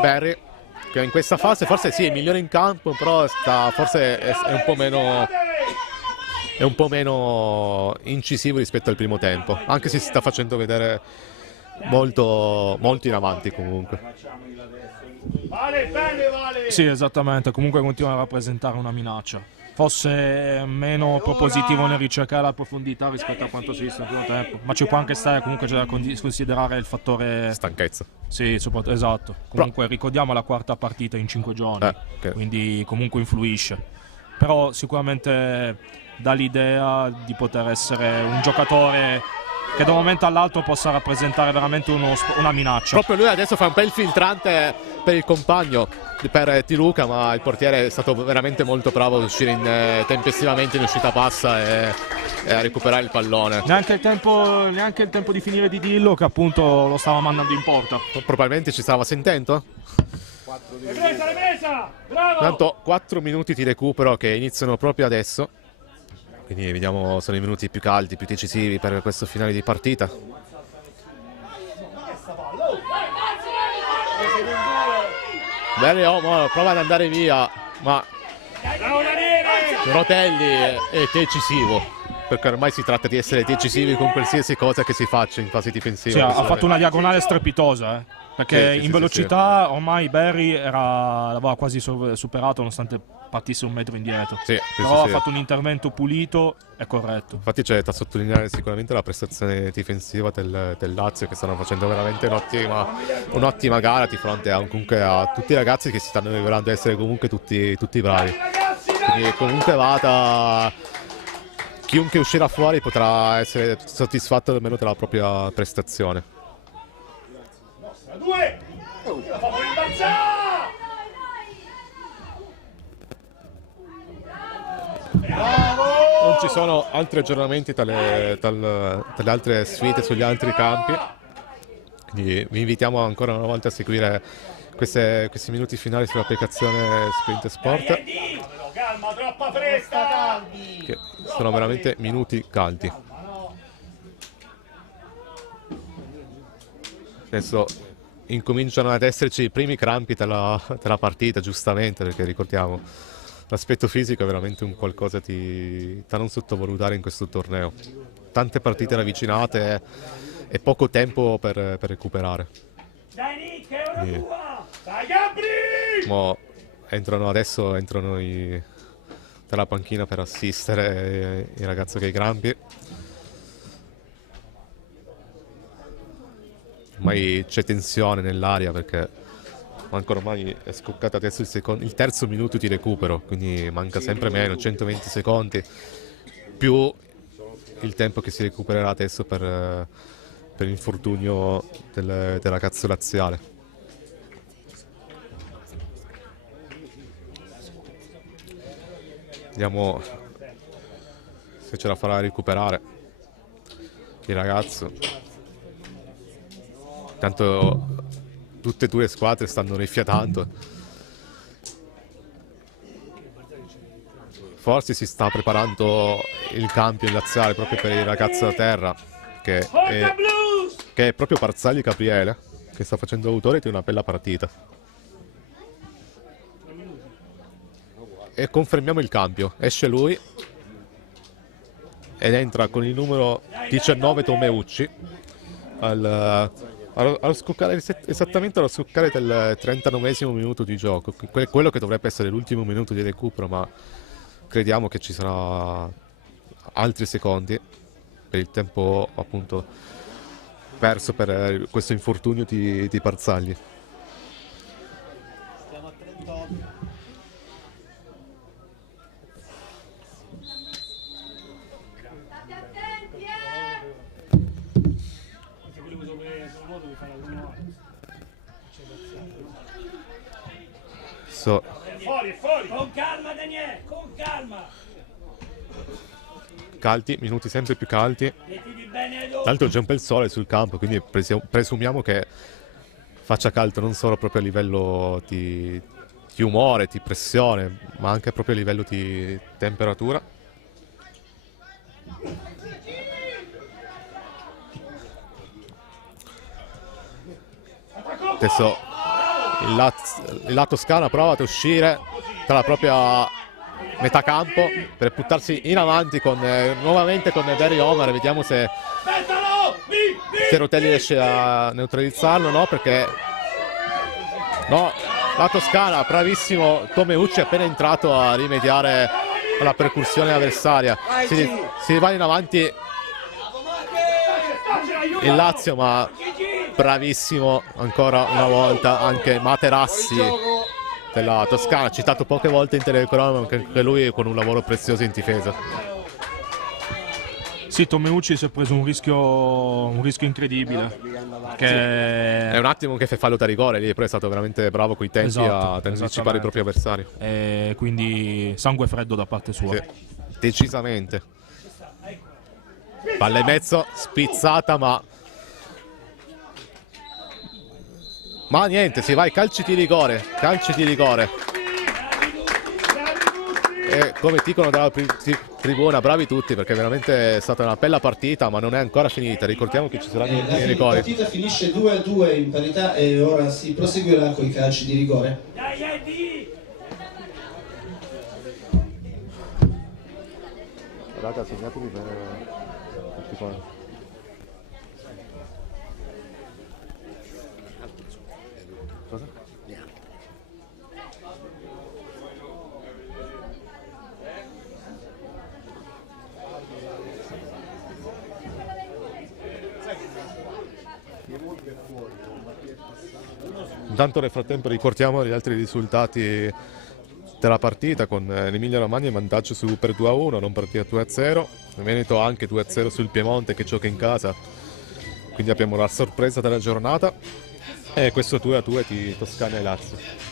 Barry, che in questa fase forse sì è migliore in campo, però forse è un po' meno incisivo rispetto al primo tempo, anche se si sta facendo vedere molto in avanti comunque. Vale, bene, Vale! Sì, esattamente, comunque continua a rappresentare una minaccia. Forse meno propositivo nel ricercare la profondità rispetto a quanto si è visto nel primo tempo, ma ci può anche stare, comunque c'è da considerare il fattore stanchezza. Sì, esatto. Comunque ricordiamo la quarta partita in 5 giorni, quindi comunque influisce. Però sicuramente dà l'idea di poter essere un giocatore che da un momento all'altro possa rappresentare veramente una minaccia. Proprio lui adesso fa un bel filtrante per il compagno, per Tiluca, ma il portiere è stato veramente molto bravo ad uscire tempestivamente in uscita passa e a recuperare il pallone. Neanche il tempo di finire di Dillo, che appunto lo stava mandando in porta. Probabilmente ci stava sentendo. Ripresa! Bravo! Tanto 4 minuti di recupero che iniziano proprio adesso. Quindi vediamo, sono i minuti più caldi, più decisivi per questo finale di partita. Bene, prova ad andare via, ma Rotelli è decisivo, perché ormai si tratta di essere decisivi con qualsiasi cosa che si faccia in fase difensiva. Sì, ha fatto una diagonale strepitosa, perché in velocità ormai Barry l'aveva quasi superato nonostante partisse un metro indietro. Però ha fatto un intervento pulito e corretto. Infatti c'è da sottolineare sicuramente la prestazione difensiva del Lazio, che stanno facendo veramente un'ottima gara di fronte comunque a tutti i ragazzi che si stanno rivelando essere comunque tutti bravi. Quindi comunque vada, chiunque uscirà fuori potrà essere soddisfatto almeno della propria prestazione. Non ci sono altri aggiornamenti dalle altre sfide sugli altri campi, quindi vi invitiamo ancora una volta a seguire questi minuti finali sull'applicazione Sprint Sport, Calma, troppa fretta! che sono veramente minuti caldi. Adesso incominciano ad esserci i primi crampi della partita, giustamente, perché ricordiamo l'aspetto fisico è veramente un qualcosa da non sottovalutare in questo torneo. Tante partite ravvicinate e poco tempo per recuperare. Dai Nick, è ora tua! Dai Gabri! Entrano dalla panchina per assistere il ragazzo che ha i crampi. Ormai c'è tensione nell'aria perché ormai è scoccato adesso il terzo minuto di recupero, quindi manca sempre meno, 120 secondi più il tempo che si recupererà adesso per l'infortunio del ragazzo laziale. Vediamo se ce la farà recuperare il ragazzo. Tanto tutte e due le squadre stanno rifiatando. Forse si sta preparando il cambio laziale proprio per il ragazzo da terra, che è proprio Parzagli Gabriele, che sta facendo autore di una bella partita. E confermiamo il cambio. Esce lui ed entra con il numero 19 Tomeucci esattamente allo scoccare del 39esimo minuto di gioco, quello che dovrebbe essere l'ultimo minuto di recupero, ma crediamo che ci sarà altri secondi per il tempo appunto perso per questo infortunio di Parzagli. Siamo a 38. Fuori! Con calma Daniele, con calma! Caldi, minuti sempre più caldi. Tra l'altro c'è un bel sole sul campo, quindi presumiamo che faccia caldo non solo proprio a livello di umore, di pressione, ma anche proprio a livello di temperatura. Adesso la Toscana prova ad uscire dalla propria metà campo per buttarsi in avanti nuovamente con Barry Omar. Vediamo se Rotelli riesce a neutralizzarlo. No, perché no, la Toscana, bravissimo Tomeucci, è appena entrato a rimediare alla percussione avversaria. Si va in avanti il Lazio, ma bravissimo ancora una volta anche Materassi della Toscana, citato poche volte in telecronaca, anche lui con un lavoro prezioso in difesa. Sì, Tomeucci si è preso un rischio incredibile. È un attimo che fa fallo da rigore lì, però è stato veramente bravo coi tempi ad anticipare il proprio avversario. E quindi sangue freddo da parte sua. Sì, decisamente. Palla in mezzo, spizzata, ma niente, si va ai calci di rigore. E come dicono dalla tribuna, bravi tutti, perché veramente è stata una bella partita, ma non è ancora finita. Ricordiamo che ci saranno i rigori. La partita finisce 2-2 in parità e ora si proseguirà con i calci di rigore. Raga, segnatevi per tutti quanti. Cosa? Intanto nel frattempo ricordiamo gli altri risultati della partita, con l'Emilia Romagna in vantaggio su per 2-1, non partita 2-0, il Veneto anche 2-0 sul Piemonte che gioca in casa, quindi abbiamo la sorpresa della giornata e questo 2-2 di Toscana e Lazio.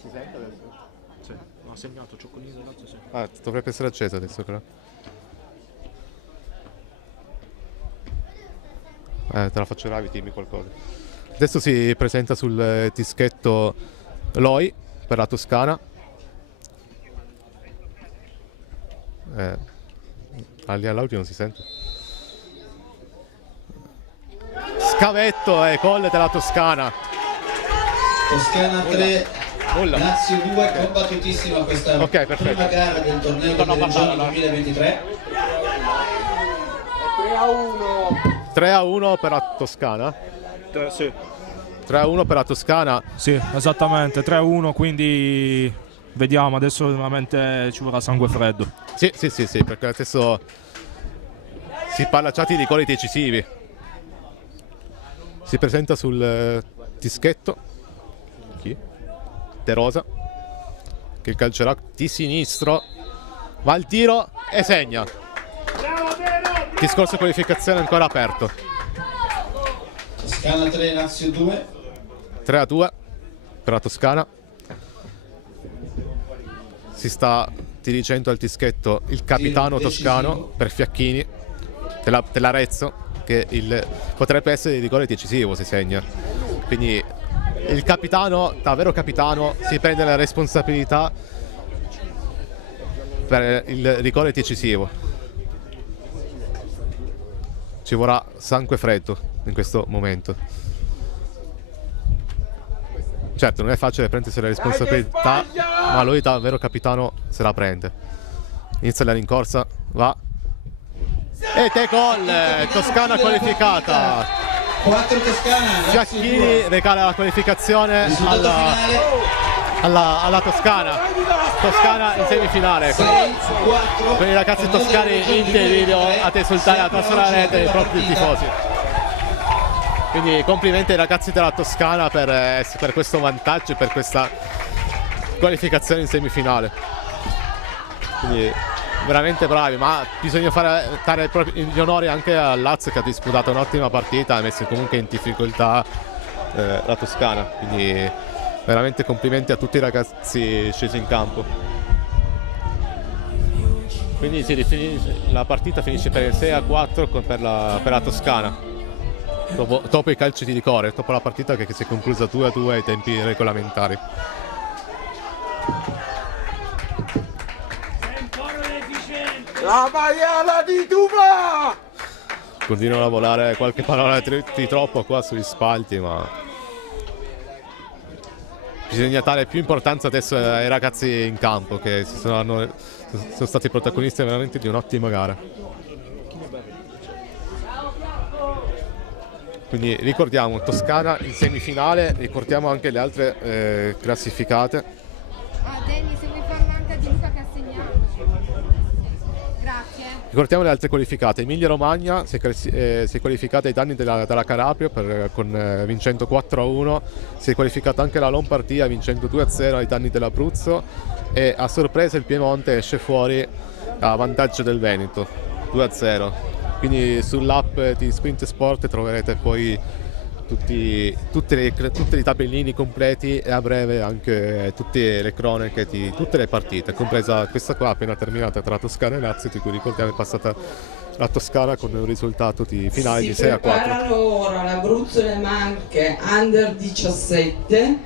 Si sente adesso? Sì, ha segnato Cioccolini del Lazio, sì. Ah, dovrebbe essere accesa adesso però. Te la faccio Ravi, dimmi qualcosa. Adesso si presenta sul dischetto Loi per la Toscana. All'audio non si sente. Scavetto e gol della Toscana. Toscana 3, Lazio 2, combattutissima questa prima gara del torneo delle regioni 2023. 3-1. 3-1 per la Toscana. Sì. 3-1 per la Toscana. Sì, esattamente, 3-1, quindi vediamo, adesso veramente ci vorrà sangue freddo. Sì, perché adesso si parla già di gol decisivi. Si presenta sul dischetto chi? De Rosa, che calcerà di sinistro, va al tiro e segna. Discorso qualificazione ancora aperto. Toscana 3, Lazio 2. 3-2 per la Toscana. Si sta dirigendo al dischetto il capitano toscano per Fiacchini dell'Arezzo, che potrebbe essere il rigore decisivo se segna. Quindi il capitano, davvero capitano, si prende la responsabilità per il rigore decisivo. Ci vorrà sangue freddo in questo momento. Certo, non è facile prendersi la responsabilità, ma lui davvero capitano se la prende. Inizia la rincorsa, va. E te gol! Toscana qualificata. 4 Toscana. Fiacchini regala la qualificazione alla Toscana. Toscana in semifinale. 6-4. Quindi i ragazzi toscani in video ad esultare attraverso la rete dei propri tifosi. Quindi complimenti ai ragazzi della Toscana per questo vantaggio e per questa qualificazione in semifinale. Quindi veramente bravi, ma bisogna dare gli onori anche al Lazio, che ha disputato un'ottima partita, ha messo comunque in difficoltà la Toscana. Quindi veramente complimenti a tutti i ragazzi scesi in campo. Quindi la partita finisce per il 6-4 per la Toscana. Dopo i calci di rigore, dopo la partita che si è conclusa 2-2 ai tempi regolamentari. La maiala di Duba! Continuano a volare qualche parola di troppo qua sugli spalti, ma bisogna dare più importanza adesso ai ragazzi in campo, che sono stati protagonisti veramente di un'ottima gara. Quindi ricordiamo Toscana in semifinale, ricordiamo anche le altre classificate. Danny, se vuoi parlare anche di Luca che ha segnato. Grazie. Ricordiamo le altre qualificate. Emilia Romagna si è qualificata ai danni della Carapio vincendo 4-1. Si è qualificata anche la Lombardia vincendo 2-0 ai danni dell'Abruzzo, e a sorpresa il Piemonte esce fuori a vantaggio del Veneto 2-0. Quindi sull'app di Sprint Sport troverete poi tutti i tabellini completi, e a breve anche tutte le cronache di tutte le partite, compresa questa qua appena terminata tra Toscana e Lazio, di cui ricordiamo è passata la Toscana con un risultato di finale di 6-4. Si preparano ora l'Abruzzo e le Marche Under 17